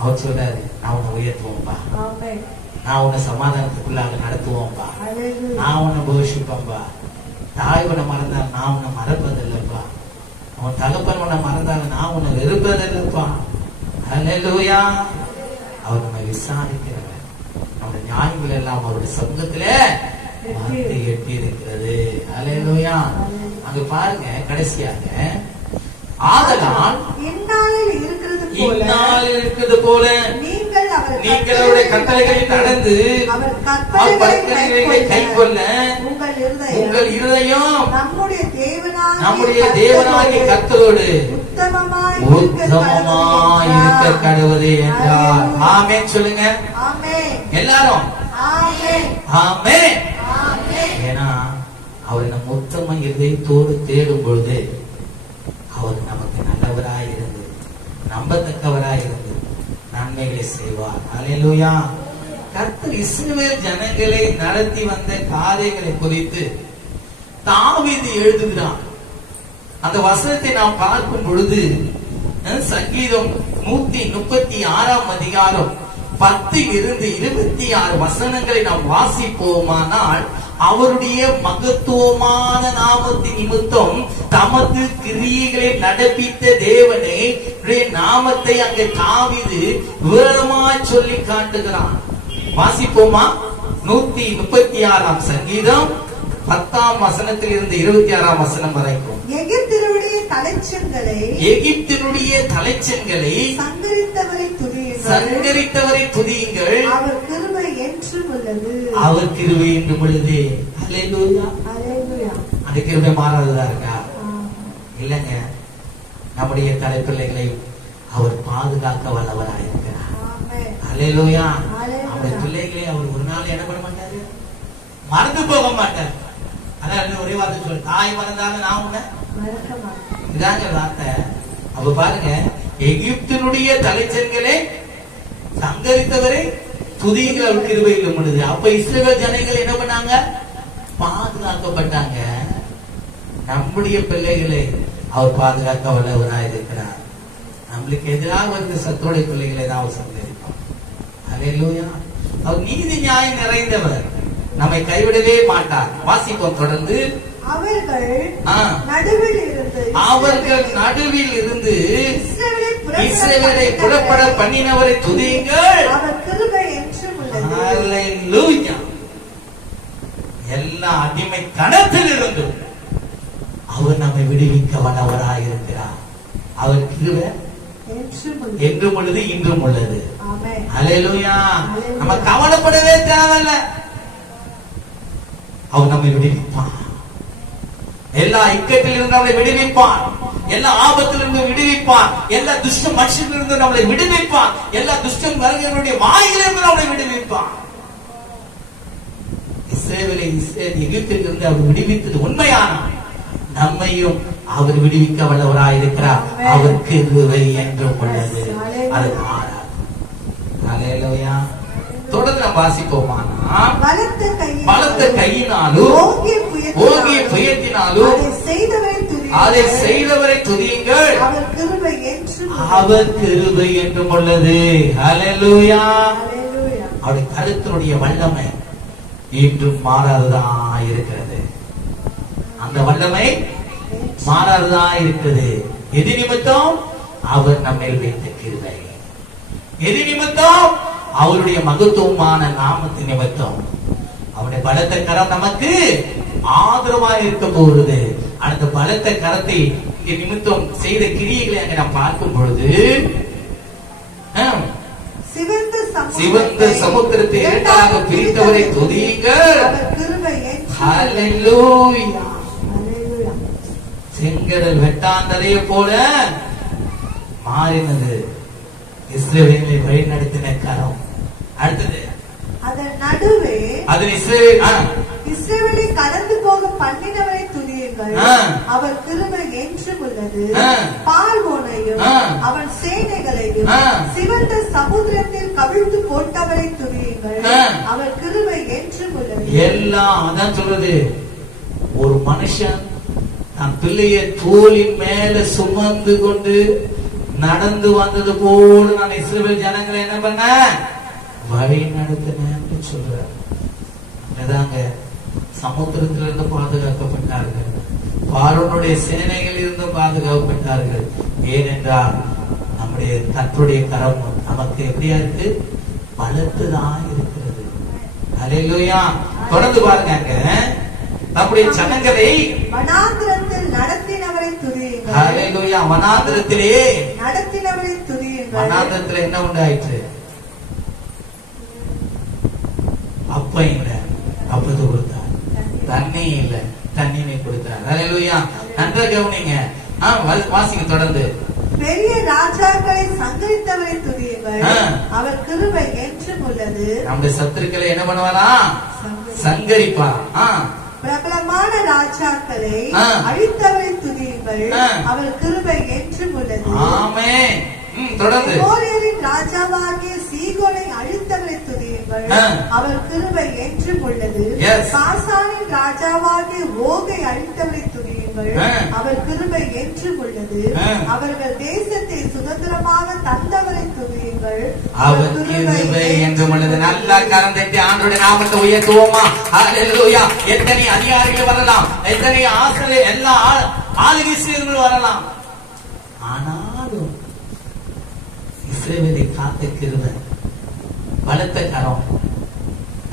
அவர் சொல்றாரு, நான் உன்னை உயர்த்துவோம்பா, நான் உன்னை சமாதானத்துக்குள்ளாக நடத்துவோம்பா, நான் உன்னை போஷிப்பேன்பா. தாய் உன்னை மறந்தால் நான் உன்னை மறப்பதில்லைப்பா. அவன் தகப்பன் உன்னை மறந்தால் நான் உன்னை வெறுப்பதில்லைப்பா. அல்லேலூயா. அவர் நம்மை விசாரிக்கிறவர். நம்முடைய நியாயங்கள் எல்லாம் அவருடைய சமூகத்துல வந்து எட்டி இருக்கிறது. அல்லேலூயா. அங்க பாருங்க, கடைசியாக ஆதலால் இந்நாளில் இருக்கிறது போல நீங்கள் அவருடைய கட்டளைகளில் நடந்து அவர் கற்பனைகளை கைக்கொள்ள உங்கள் இருதயம் நம்முடைய தேவனாகிய கர்த்தரோடு உத்தமமாய் இருக்க கடவுளே என்றார். ஆமென் சொல்லுங்க எல்லாரும். ஆமென். ஏன்னா அவர் நம்ம உத்தம இருதயத்தோடு தேடும் பொழுது அவர் நமக்கு நல்லவராய் இருந்து நம்பத்தக்கவராய் இருந்து நன்மைகளை செய்வார். அல்லேலூயா. கர்த்தர் இஸ்ரவேல் ஜனங்களை நடத்தி வந்த காரியங்களை குறித்து தாவீது எழுதுகிறான். அந்த வசனத்தை நாம் பார்க்கும் பொழுது சங்கீதம் 136 அதிகாரம் 10 26 வசனங்களை நாம் வாசிப்போமானால், அவருடைய மகத்துவமான நாமத்தின் நிமித்தம் தமது கிரியைகளை நடப்பித்த தேவனே நாமத்தை அங்கே தாவீது விவரமாய் சொல்லி காட்டுகிறான். வாசிப்போமா? 136 சங்கீதம் 10 வசனத்தில் இருந்து 26 வசனம் வரைக்கும். எகிப்தினுடைய தலைச்சன்களை சங்கரித்தவரை துதியுங்கள். அவர் கிருபை என்றும் உள்ளது. அவர் கிருபை என்றும் உள்ளது. ஹல்லேலூயா. ஹல்லேலூயா. அந்த கிருபை மாறாததா இருக்கா? இல்லங்க. நம்முடைய தலைப்பிள்ளைகளை அவர் பாதுகாக்க வல்லவராக இருக்கிறார். ஹல்லேலூயா. அவருடைய பிள்ளைகளை அவர் ஒரு நாள் என்ன பண்ண மாட்டாரு, மறந்து போக மாட்டார். அதான் ஒரே வார்த்தை சொல்லு, தாய் மறந்தாலும் நான் உன்னை மறக்க மாட்டேன். இதாங்க வார்த்தை. அப்ப பாருங்க, எகிப்தினுடைய தலைச்சன்களை சங்கரித்தவரை துதியுங்கள், அவர் கிருபையில் முடியுது. அப்ப இஸ்ரவேல் ஜனங்கள் என்ன பண்ணாங்க? பாதுகாக்கப்பட்டாங்க. நம்முடைய பிள்ளைகளை அவர் பாதுகாக்க வல்லவராக இருக்கிறார். நம்மளுக்கு எதிராக வந்து சத்தோடைய பிள்ளைகளை தான் அவர் சங்கரிப்பார். ஹல்லேலூயா. அவர் நீதி நியாயம் நிறைந்தவர், நம்மை கைவிடவே மாட்டார். வாசிப்போம் தொடர்ந்து. அவர்கள் நடுவில் இருந்து இஸ்ரவேலை புறப்பட பண்ணினவரை துதியுங்கள். அவர் கிருபை என்றும் உள்ளது. ஹல்லேலூயா. எல்லா அடிமை தனத்தில் இருந்து அவர் நம்மை விடுவிக்க வல்லவராக இருக்கிறார். அவர் கிருபை என்றும் உள்ளது, இன்றும் உள்ளது. ஹல்லேலூயா. நம்ம கவலைப்படவே தேவையில்ல. அவர் நம்மை விடுவிப்பான். எல்லா இக்கட்டிலிருந்து நம்மளை விடுவிப்பான். எல்லா ஆபத்திலிருந்து விடுவிப்பான். எல்லா துஷ்ட மனுஷனிலிருந்து நம்மளை விடுவிப்பான். எல்லா துஷ்ட மனிதர்களுடைய வாயிலிருந்து நம்மளை விடுவிப்பான். இஸ்ரவேலை எகிப்திலிருந்து அவர் விடுவித்தது உண்மையான, நம்மையும் அவர் விடுவிக்க வல்லவராய் இருக்கிறார். அவருக்கு கிருபை என்றும் உள்ளது. அது மாறாது. ஹல்லேலூயா. தொடர்ந்து நாம் வாசிப்போமானா, பலத்த கையினாலும் ஓங்கிய புயத்தினாலும் அதை செய்தவரை துதியுங்கள். அவர் கிருபை என்றும் உள்ளது. ஹல்லேலூயா. அவருடைய கருத்தினுடைய வல்லமை இன்றும் மாறாததா இருக்கிறது. அந்த வல்லமை மாறாததா இருக்கிறது. எது நிமித்தம்? அவர் நம்மை வைத்த கிருபை. எது நிமித்தம்? அவருடைய மகத்துவமான நாமத்தின் நிமித்தம். அவருடைய பலத்த கரம் நமக்கு ஆதரவாக இருக்க போகிறது. அந்த பலத்த கரத்தை நிமித்தம் செய்த கிரியைகளை அங்க நாம் பார்க்கும் பொழுது, சிவந்த சமுத்திரத்தை இரண்டாக பிரித்தவரை துதியுங்கள். ஹல்லேலூயா. செங்கடல் வெட்டாந்தரைய போல மாறினது இஸ்ரவேலை வழி நடத்தின கரம். அடுத்தது, அதன் நடுவே இஸ்ரவேலை கடந்து போக பண்ணினவரை துதியுங்கள். அவர் கிருபை என்றும் உள்ளது. பார்வோனையும் அவன் சேனைகளையும் சிவந்த சமுத்திரத்தில் கவிழ்த்து போட்டவரை துதியுங்கள். அவர் கிருபை என்றும் உள்ளது. எல்லாம் அதான் சொல்றது. ஒரு மனுஷன் தன் பிள்ளைய தோளின் மேல சுமந்து கொண்டு நடந்து வந்தது போல நான் இஸ்ரவேல் ஜனங்களை என்ன பண்ண வழி நடத்தினேன்னு சொல்றார். அங்கதாங்க சமுத்திரத்திலிருந்து பாதுகாக்கப்பட்டார்கள். பார்வோனுடைய சேனைகள் இருந்து பாதுகாக்கப்பட்டார்கள். ஏனென்றால் நம்முடைய கர்த்தருடைய கரம் நமக்கு எப்படியா இருக்கு? பலத்துதான் இருக்கிறது. ஹல்லேலூயா. தொடர்ந்து பாருங்க, அங்க நம்முடைய ஜனங்களை வனாந்திரத்தில் நடத்தினவரை துதியுங்கள். ஹல்லேலூயா. வனாந்திரத்திலே நடத்தினவரை துதியுங்கள். வனாந்திரத்தில் என்ன உண்டாயிற்று? அப்ப இல்ல, அப்பது கொடுத்தார். தண்ணி இல்ல, தண்ணீரை கொடுத்தார். ஹல்லேலூயா. நன்றாக கவனிங்க. வாசிங்க தொடர்ந்து. பெரிய ராஜாக்களை சங்கரித்தவரை துதியுங்கள். அவர் கிருபை என்றும் உள்ளது. நம்முடைய சத்துருக்களை என்ன பண்ணுவாரா? சங்கரிப்பார். பிரபலமான ராஜாக்களை அழித்தவரை துதியுங்கள். அவர் கிருபை என்றும் உள்ளது. ஆமென். தொடர்ந்து. மோரியரின் ராஜாவாகிய சீகோனை அழித்தவரை துதியுங்கள். அவர் கிருபை என்றும் உள்ளது. பாசானின் ராஜாவாகிய ஓகை அழித்தவரை துதியுங்கள். துதியுங்கள். அவர் கிருபை என்றும் உள்ளது. அவர்கள் தேசத்தை சுதந்திரமாக தந்தவரை துதியுங்கள். அவர் கிருபை என்றும் உள்ளது. நல்ல கரம் தட்டி ஆண்டவருடைய நாமத்தை உயர்த்துவோமா? ஹல்லேலூயா. எத்தனை அதிகாரிகள் வரலாம், எத்தனை ஆசிரியர், எல்லா ஆளுகை சீர்கள் வரலாம். ஆனாலும் இஸ்ரவேலை காத்த கிருபை, பலத்த கரம்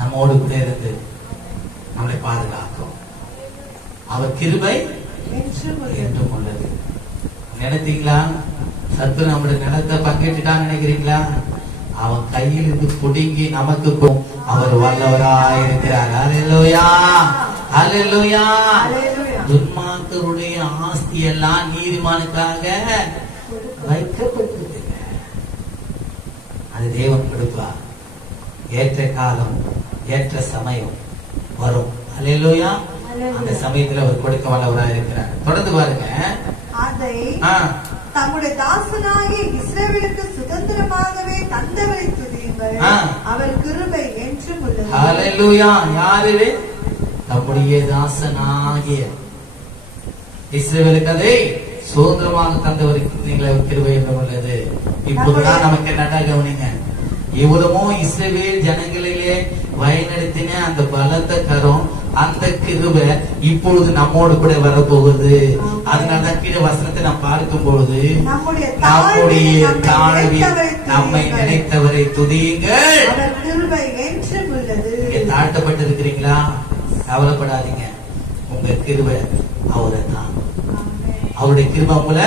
நம்மோடு கூட இருந்து நம்மளை பாதுகாக்கும். அவர் கிருபை என்றும் உள்ளது. நினைத்தீங்களா? சத்து நம்முடைய நிலத்தை பங்கிட்டுட்டான்னு நினைக்கிறீங்களா? அவன் கையில் இருந்து புடுங்கி நமக்கு அவர் வல்லவராயிருக்கிறார். ஹல்லேலூயா, ஹல்லேலூயா. துன்மார்க்கருடைய ஆஸ்தி எல்லாம் நீதிமானுக்காக வைக்கப்பட்டது. அது தேவன் கொடுப்பார். ஏற்ற காலம், ஏற்ற சமயம் வரும். ஹல்லேலூயா. அந்த சமயத்தில் அவர் கொடுக்க வல்லவராக இருக்கிறார். தொடர்ந்து பாருங்க. அதை தம்முடைய தாசனாகிய இஸ்ரவேலுக்கு சுதந்திரமாகவே தந்தவரை துதியுங்கள். அவர் கிருபை என்றும் உள்ளது. ஹல்லேலூயா. யாரு? தம்முடைய தாசனாகிய இஸ்ரவேலுக்கு அதை சுதந்திரமாக தந்தவருக்கு நீங்கள் கிருபை என்றும் உள்ளது. இப்போதுதான் நமக்கு என்னடா கவனிங்க. இவ்வளவோ இஸ்ரவேல் ஜனங்களிலே வழிநடத்தின அந்த பலத்த கரம், அந்த கிருபை இப்பொழுது நம்மோடு கூட வரப்போகுது. அதனாலதான் கீழே வசனத்தை நாம் பார்க்கும் பொழுது நம்முடைய தாழ்வில் நம்மை நினைத்தவரை துதியுங்கள். இங்கே தாழ்த்தப்பட்டு இருக்கிறீங்களா? கவலைப்படாதீங்க. உங்க கிருபை அவரை தாங்கும். அவருடைய கிருபை உங்களை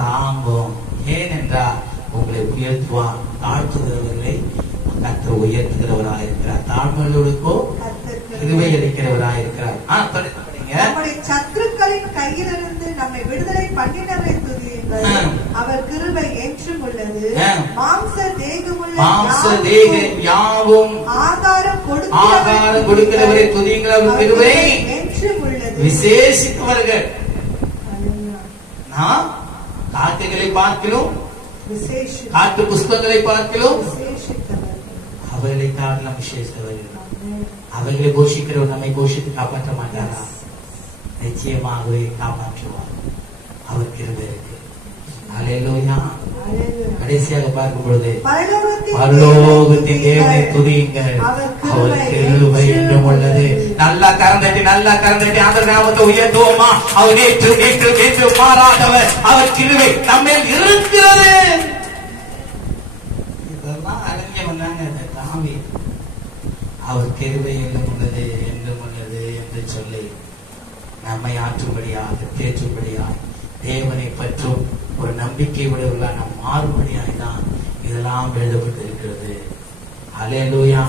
தாங்கும். ஏனென்றால் உங்களை உயர்த்துவார். தாழ்த்துகிறவர்களை கர்த்தர் உயர்த்துகிறவராயிருக்கிறார். தாழ்மையோடுக்கோ கிருபை அளிக்கிறவராயிருக்கிறார். நம்முடைய சத்துருக்களின் கையிலிருந்து நம்மை விடுதலை பண்ணினவரை துதியுங்கள். அவர் கிருபை என்றும் உள்ளது. மாம்ச தேகம் யாவும் ஆகாரம் கொடுக்கிறவரை துதியுங்கள். அவர் கிருபை என்றும் உள்ளது. விசேஷித்தவர்கள் காட்டுகளை பார்க்கிறோம், காட்டு புஷ்பங்களை பார்க்கிறோம், அவர்களை காட்டலாம் விசேஷித்தவர்கள். அவர்களை போஷிக்கிறவர் நம்மை போஷித்து காப்பாற்ற மாட்டாரா? நிச்சயமாகவே காப்பாற்றுவார். அவர் கிருபை இருக்கு. ஹல்லேலூயா. கடைசியாக பார்க்கும் பொழுது பரலோகத்தின் தேவனை துதியுங்கள். அவர் கிருபை என்றும் உள்ளது. நல்லா கரந்தட்டி, நல்லா கரந்தட்டி அந்த நாமத்தை உயர்த்துவோமா? அவர் நேற்று நேற்று நேற்று மாறாதவர். அவர் கிருபை நம்மேல் இருக்கிறது. இதெல்லாம் அறிஞ்ச வந்தாங்க தாவி. அவர் கிருபை என்றும் உள்ளது, என்றும் உள்ளது என்று சொல்லி நம்மை ஆற்றும்படியாக, தேற்றும்படியாக, தேவனை பற்றும் ஒரு நம்பிக்கை உடையவர்களா நாம் மாறுபடியாய் தான் இதெல்லாம் எழுதப்பட்டு இருக்கிறது. ஹல்லேலூயா.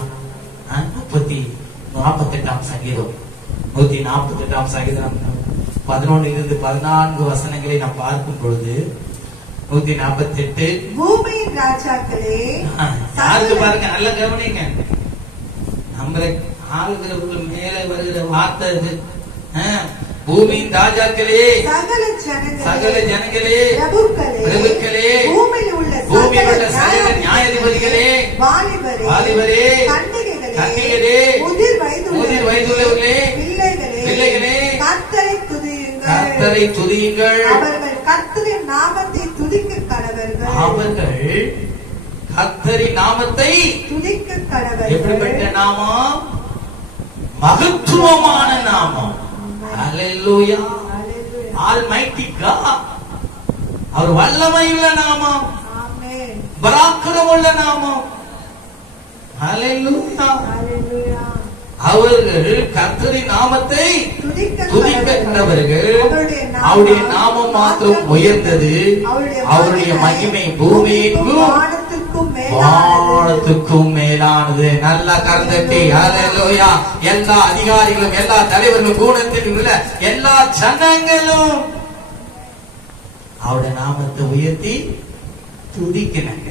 48ஆம் சங்கீதம், 148ஆம் சங்கீதம் 11-14 வசனங்களை நாம் பார்க்கும் பொழுது 148 பூமியின் ராஜாக்களே, யாருக்கு பாருங்க, நல்ல கவனிங்க. நம்மளை ஆளுகிறவர்கள் மேலே வருகிற வார்த்தை இது. பூமியின் ராஜாக்களே, சகல ஜனங்களே, பிரபுக்களே, பூமியில் உள்ள சகல நியாயாதிபதிகளே, வாலிபரே, கன்னிகைகளே, முதிர் வயதுள்ளவர்களே, பிள்ளைகளே, கர்த்தரை துதியுங்கள். அவர்கள் கர்த்தரின் நாமத்தை துதிக்க கடவர்கள். அவர்கள் கர்த்தரின் நாமத்தை துதிக்க கடவர்கள். எப்படிப்பட்ட நாமம்? மகத்துவமான நாமம். ஹல்லேலூயா. Almighty God. அவர் வல்லமையுள்ள நாமம், பராக்கிரமுள்ள நாமம். ஹல்லேலூயா. அவர்கள் கர்த்தரின் நாமத்தை துதிக்க கண்டவர்கள். அவருடைய நாமம் மாத்திரம் உயர்ந்தது. அவருடைய மகிமை பூமிக்கும் வானத்துக்கும் மேலானது. நல்லா கரந்தட்டி ஹல்லேலூயா. எல்லா அதிகாரிகளும், எல்லா தலைவர்களும், கூணத்தில் உள்ள எல்லா ஜனங்களும் அவருடைய நாமத்தை உயர்த்தி துதிக்கிறாங்க.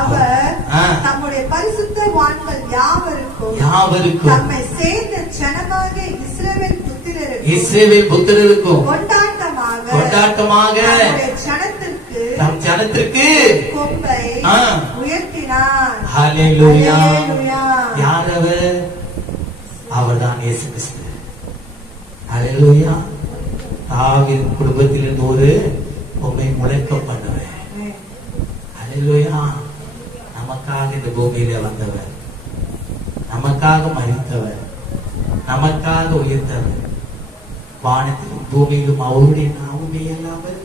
அவர் தம்முடைய பரிசுத்தவான்கள் யாவருக்கும் தம்மை சேர்ந்த ஜனமாகிய இஸ்ரவேல் புத்திரருக்கும் கொண்டாட்டமாக தம் ஜனத்திற்கு கொம்பை உயர்த்தினார். ஹல்லேலூயா. யார் அவர்? அவர்தான் இயேசு கிறிஸ்து. ஹல்லேலூயா. ஹல்லேலூயா. தாவீது குடும்பத்திலிருந்து ஒரு உம்மை முளைக்க பண்ணுவேன். ஹல்லேலூயா. நமக்காக இந்த பூமியில வந்தவர், நமக்காக மரித்தவர், நமக்காக உயர்த்தவர். வானத்திலும் பூமியிலும் அவருடைய நாமமே அல்லாமல்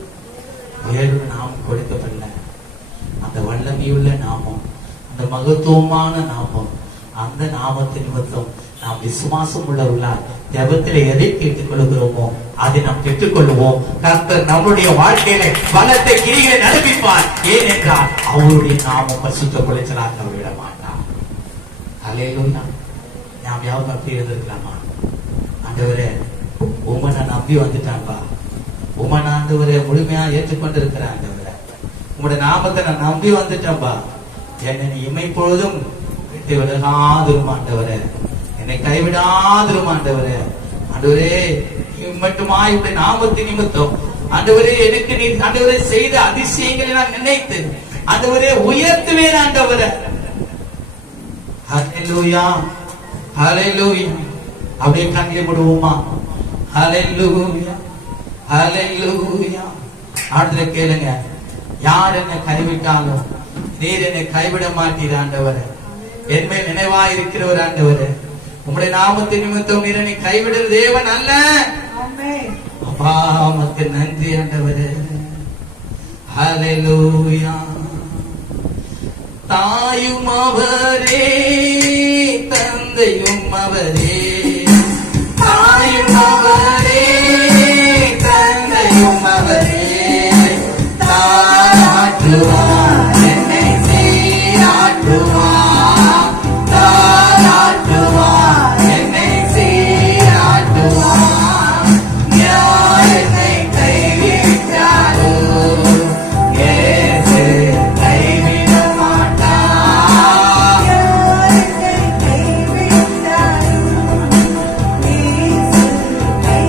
வேறொரு நாமம் கொடுக்கப்படல. அந்த வல்லமையுள்ள நாமம், அந்த மகத்துவமான நாமம், அந்த நாமத்தின் நிமித்தம் நாம் விசுவாசம் உள்ளவர்களால் ஜெபத்திலே எதை கேட்டுக் கொள்கிறோமோ அதை நாம் பெற்றுக்கொள்வோம். கர்த்தர் நம்முடைய வாழ்க்கையில பலத்தை கிரிகளை நடப்பிப்பார். ஏனென்றால் அவருடைய நாமம் பரிசுத்த குலைச்சலாக விட மாட்டார். ஹல்லேலூயா. நாம் யாரும் அப்படி இருந்திருக்கலாமா? ஆண்டவரே, உம்மை நான் நம்பி வந்துட்டான்பா, உம்மை நான் ஆண்டவரே முழுமையா ஏற்றுக்கொண்டு இருக்கிறேன். ஆண்டவரே, உங்களுடைய நாமத்தை நான் நம்பி வந்துட்டேன்பா, என்னை நீ இமைப்பொழுதும் விட்டு விலகாதிரும் ஆண்டவரே, என்னை கைவிடாதிரும் ஆண்டவரே. ஆண்டவரே, மட்டுமா இப்படி நாமத்தின் நிமித்தம் ஆண்டவரே எனக்கு நீ ஆண்டவரே செய்த அதிசயங்களை நான் நினைத்து ஆண்டவரே உயர்த்துவேன் ஆண்டவரே. ஹல்லேலூயா, ஹல்லேலூயா. அப்படியே கண்களை போடுவோமா? ஹல்லேலூயா, ஹல்லேலூயா. ஆண்டவரே கேளுங்க, யார் என்னை கைவிட்டாலும் நீர் என்னை கைவிட மாட்டீர் ஆண்டவரே. என்மேல் நினைவாய் இருக்கிறவர் ஆண்டவரே. உம்முடைய நாமத்தின் நிமித்தம் நீர் என்னை கைவிடுற தேவன் அல்ல. அப்பா, உமக்கு நன்றி ஆண்டவரே. ஹல்லேலூயா. தாயும் அவரே, தந்தையும் அவரே, தாயும் அவரே, தந்தையும் அவரே, தாராட்டுவார் என்னை சீராட்டுவார், தாராட்டுவார் என்னை சீராட்டுவார். யார் என்னை கைவிட்டாரோ இயேசு கைவிட மாட்டார். யார் என்னை கைவிட்டாரோ இயேசு கைவிட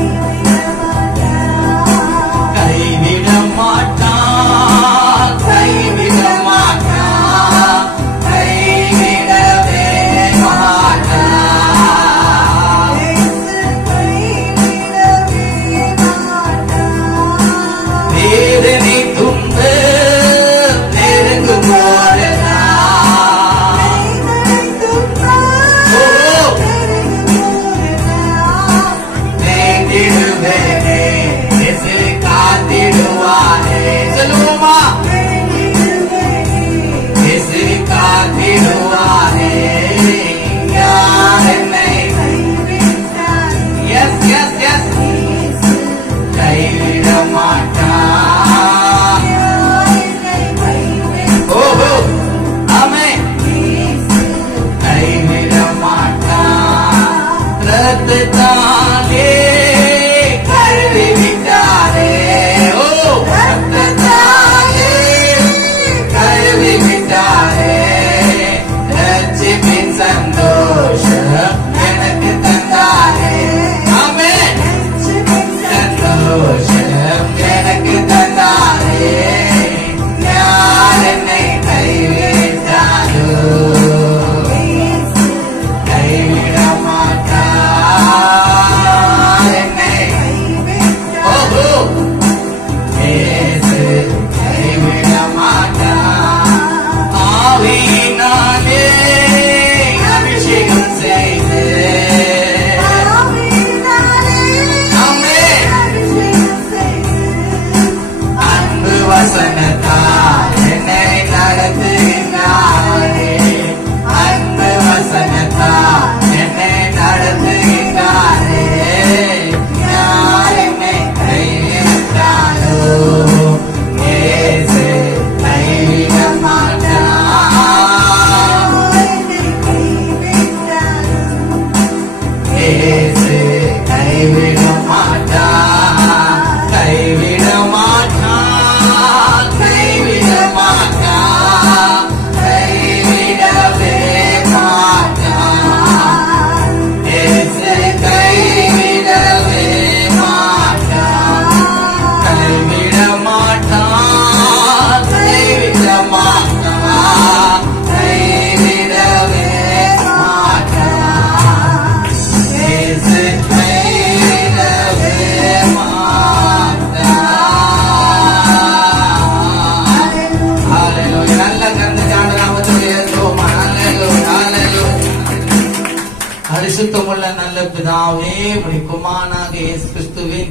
நல்ல பிதாவே, உம்முடைய குமாரனாக இயேசு கிறிஸ்துவின்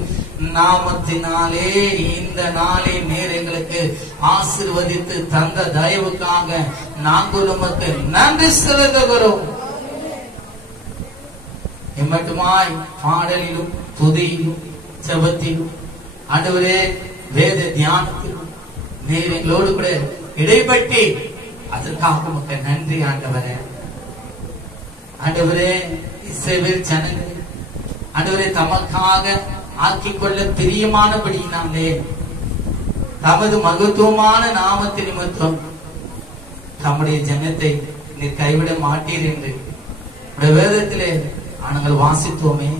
நாமத்தினாலே இந்த நாளை நீர் எங்களுக்கு ஆசீர்வதித்து தந்த தயவுக்காக நாங்கள் உமக்கு நன்றி செலுத்துகிறோம். எம்மட்டுமாய் பாடலிலும் துதியிலும் ஜெபத்திலும் ஆண்டவரே வேத தியானத்திலும் நீர் எங்களோடு கூட இடைப்பட்டு அதற்காக உமக்கு நன்றி ஆண்டவரே. ஆண்டவரே, இஸ்ரவேல் ஜனங்கள் ஆண்டவரே தமக்காக ஆக்கிக்கொள்ள பிரியமானபடியினாலே தமது மகத்துவமான நாமத்து நிமித்தம் தம்முடைய ஜனத்தை நீர் கைவிட மாட்டீர் என்று வேதத்திலே நாங்கள் வாசித்தோமே.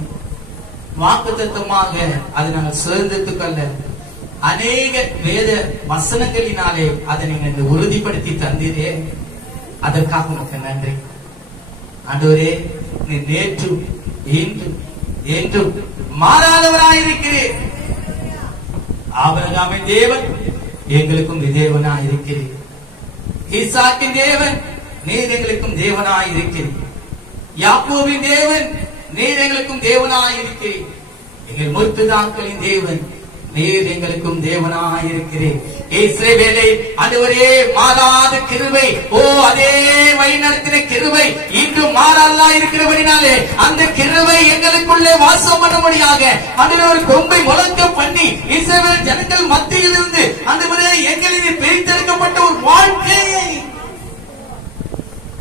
வாக்குத்தத்தமாக அதை நாங்கள் சுதந்திரத்துக் கொள்ள அநேக வேத வசனங்களினாலே அதை நீங்கள் உறுதிப்படுத்தி தந்தீரே, அதற்காக உனக்கு நன்றி ஆண்டவரே. நீ நேற்று இன்றும் என்றும் மாறாதவராயிருக்கிறீர். ஆபிரகாமின் தேவன் எங்களுக்கும் தேவனாயிருக்கிறீர். ஈசாக்கின் தேவன் நீர் எங்களுக்கும் தேவனாயிருக்கிறீர். யாக்கோபின் தேவன் நீர் எங்களுக்கும் தேவனாயிருக்கிறீர். எங்கள் முற்பிதாக்களின் தேவன் நீர் எங்களுக்கும் தேவனாயிருக்கிறீர். இஸ்ரவேலை ஆண்டவரே மாறாத கிருபை, அதே வழி நடத்தின கிருபை இன்றும் மாறாதா இருக்கிறபடினாலே அந்த கிருபை எங்களுக்குள்ளே வாசம் பண்ணும்படியாக ஆண்டவரே ஒரு கொம்பை முழக்க பண்ணி இஸ்ரவேல் ஜனங்கள் மத்தியில் இருந்து ஆண்டவரே எங்களில் பிரித்தெடுக்கப்பட்ட ஒரு வாழ்க்கையை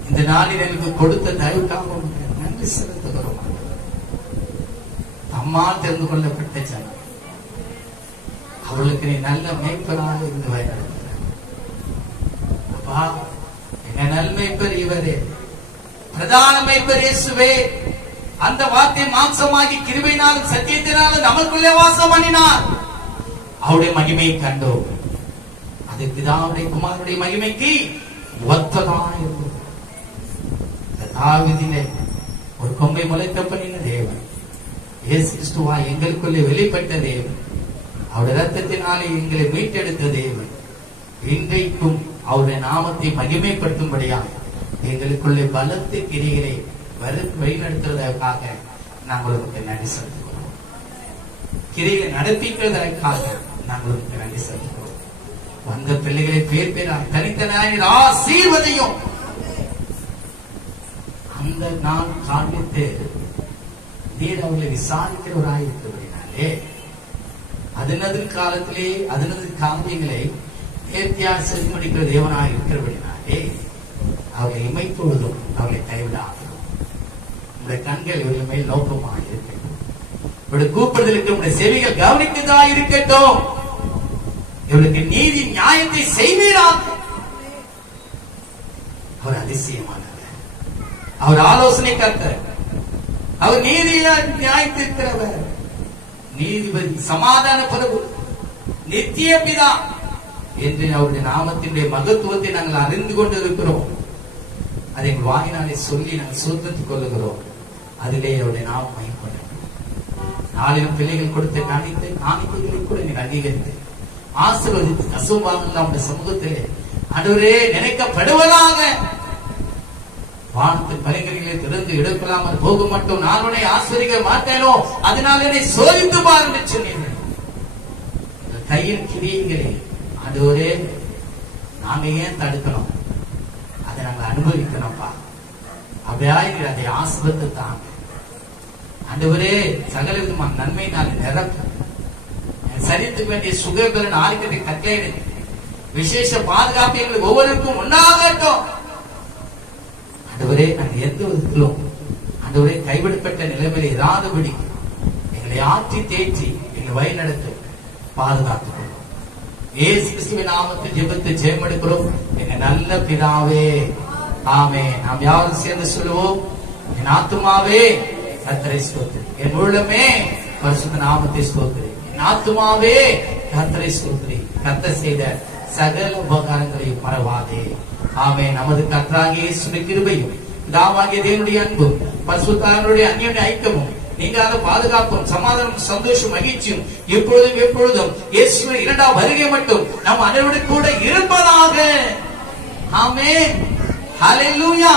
இந்த நாளில் எனக்கு கொடுத்த தயவுக்காக நன்றி செலுத்துகிறோம். நம்மால் தெரிந்து கொள்ளப்பட்ட ஜனம், அவளுக்கு நீ நல்ல மேய்ப்பராக இருந்து வழிநடத்துற அப்பா. எங்க நல் மேய்ப்பர் இவரே, பிரதான மேய்ப்பர் இயேசுவே. அந்த வார்த்தை மாம்சமாகி கிருபையினாலும் சத்தியத்தினாலும் நமக்குள்ளே வாசம் பண்ணினார். அவருடைய மகிமையை கண்டோம். அது பிதாவுடைய குமாரனுடைய மகிமைக்கு ஒத்ததாயிருந்தது. தாவீதிலே ஒரு கொம்பை முளைக்க பண்ணின தேவன் இயேசு கிறிஸ்துவா எங்களுக்குள்ளே வெளிப்பட்ட தேவன், அவருடைய ரத்தத்தினாலே எங்களை மீட்டெடுத்த தேவன் இன்றைக்கும் அவருடைய நாமத்தை மகிமைப்படுத்தும்படியாக எங்களுக்குள்ளே பலத்தை கிரிகளை வழிநடத்துவதற்காக நாங்கள் உங்களுக்கு நன்றி செலுத்துகிறோம். கிரிகளை நடப்பிக்கிறதற்காக நாங்கள் உங்களுக்கு நன்றி செலுத்துகிறோம். வந்த பிள்ளைகளை பேர் பேராக தனித்தனாய் ஆசீர்வதியும் அந்த நான் காண்பித்து நீர் அவர்களை விசாரிக்கிறவராயிருக்கிறபடினாலே அதனது காலத்திலே அதனது காரியங்களை நேர்த்தியாக செஞ்சு முடிக்கிற தேவனாக இருக்கிறபடினாலே அவர்களை இமைப்பொழுதும் அவர்களை கைவிடாதோம். உங்களுடைய கண்கள் இவர்கள் மேல் நோக்கமாக இருக்கட்டும். இவருடைய கூப்பிடுதலுக்கு உங்களுடைய செவிகள் கவனிக்கதா இருக்கட்டும். இவர்களுக்கு நீதி நியாயத்தை செய்வீராக. அவர் அதிசயமானவர், அவர் ஆலோசனை கர்த்தர், அவர் நீதியா நியாயத்திருக்கிறவர், நீதிபதி, சமாதான பிரபு, நித்திய பிதா என்று அவருடைய நாமத்தினுடைய மகத்துவத்தை நாங்கள் அறிந்து கொண்டு இருக்கிறோம். அதை எங்கள் வாயினாலே சொல்லி நாங்கள் சுத்தத்துக் கொள்ளுகிறோம். அதிலே அவருடைய நாமம் மகிமைப்படும். நாளிலும் பிள்ளைகள் கொடுத்த காணிக்கைகளை கூட நீங்கள் அங்கீகரித்து ஆசீர்வதித்து தசுவாங்க நம்முடைய சமூகத்திலே ஆண்டவரே நினைக்கப்படுவதாக. வானத்தின் பரிந்துரைகளை திறந்து எடுக்கலாமல் போக மட்டும் நான் உன்னை ஆசிரிக்க மாட்டேனோ, அதனால் என்னை சோதித்து பாருங்க சொன்னீர்கள். கையின் கிரியைகளை ஆண்டவரே நாங்க ஏன் தடுக்கணும்? அதை நாங்க அனுபவிக்கணும்ப்பா. அப்படியாய் அதை ஆசிர்வத்து தாங்க ஆண்டவரே. சகல விதமான நன்மை நான் நிரப்ப சரித்துக்கு வேண்டிய சுகபலன் ஆரோக்கியத்தை கட்டளை விசேஷ பாதுகாப்பு எங்களுக்கு ஒவ்வொருக்கும் உண்டாகட்டும். ஆண்டவரே நாங்கள் எந்த விதத்திலும் ஆண்டவரே கைவிடப்பட்ட நிலைமையில இராதபடி எங்களை ஆற்றி தேற்றி எங்களை வழி நடத்தும் பாதுகாத்து இயேசு கிறிஸ்துவின் நாமத்தில் ஜெபத்தை ஜெயமெடுக்கிறோம். எங்க நல்ல பிதாவே, ஆமென். நாம் யாரும் சேர்ந்து சொல்லுவோம், என் ஆத்துமாவே கர்த்தரை ஸ்தோத்திரி, என் உள்ளமே பரிசுத்த நாமத்தை ஸ்தோத்திரி, என் ஆத்துமாவே கர்த்தரை ஸ்தோத்திரி, கர்த்தர் செய்த சகல உபகாரங்களை மறவாதே. ஆமென். நமது கர்த்தராகிய இயேசுவின் கிருபையும் பிதாவாகிய தேவனுடைய அன்பும் பரிசுத்தருடைய அந்யோன்ய ஐக்கியமும் நீங்காத பாதுகாப்பும் சமாதானம் சந்தோஷம் மகிழ்ச்சியும் எப்பொழுதும் எப்பொழுதும் இயேசுவின் இரண்டாம் வருகை மட்டும் நம் அனைவருடன் கூட இருப்பதாக. ஆமென். ஹல்லேலூயா.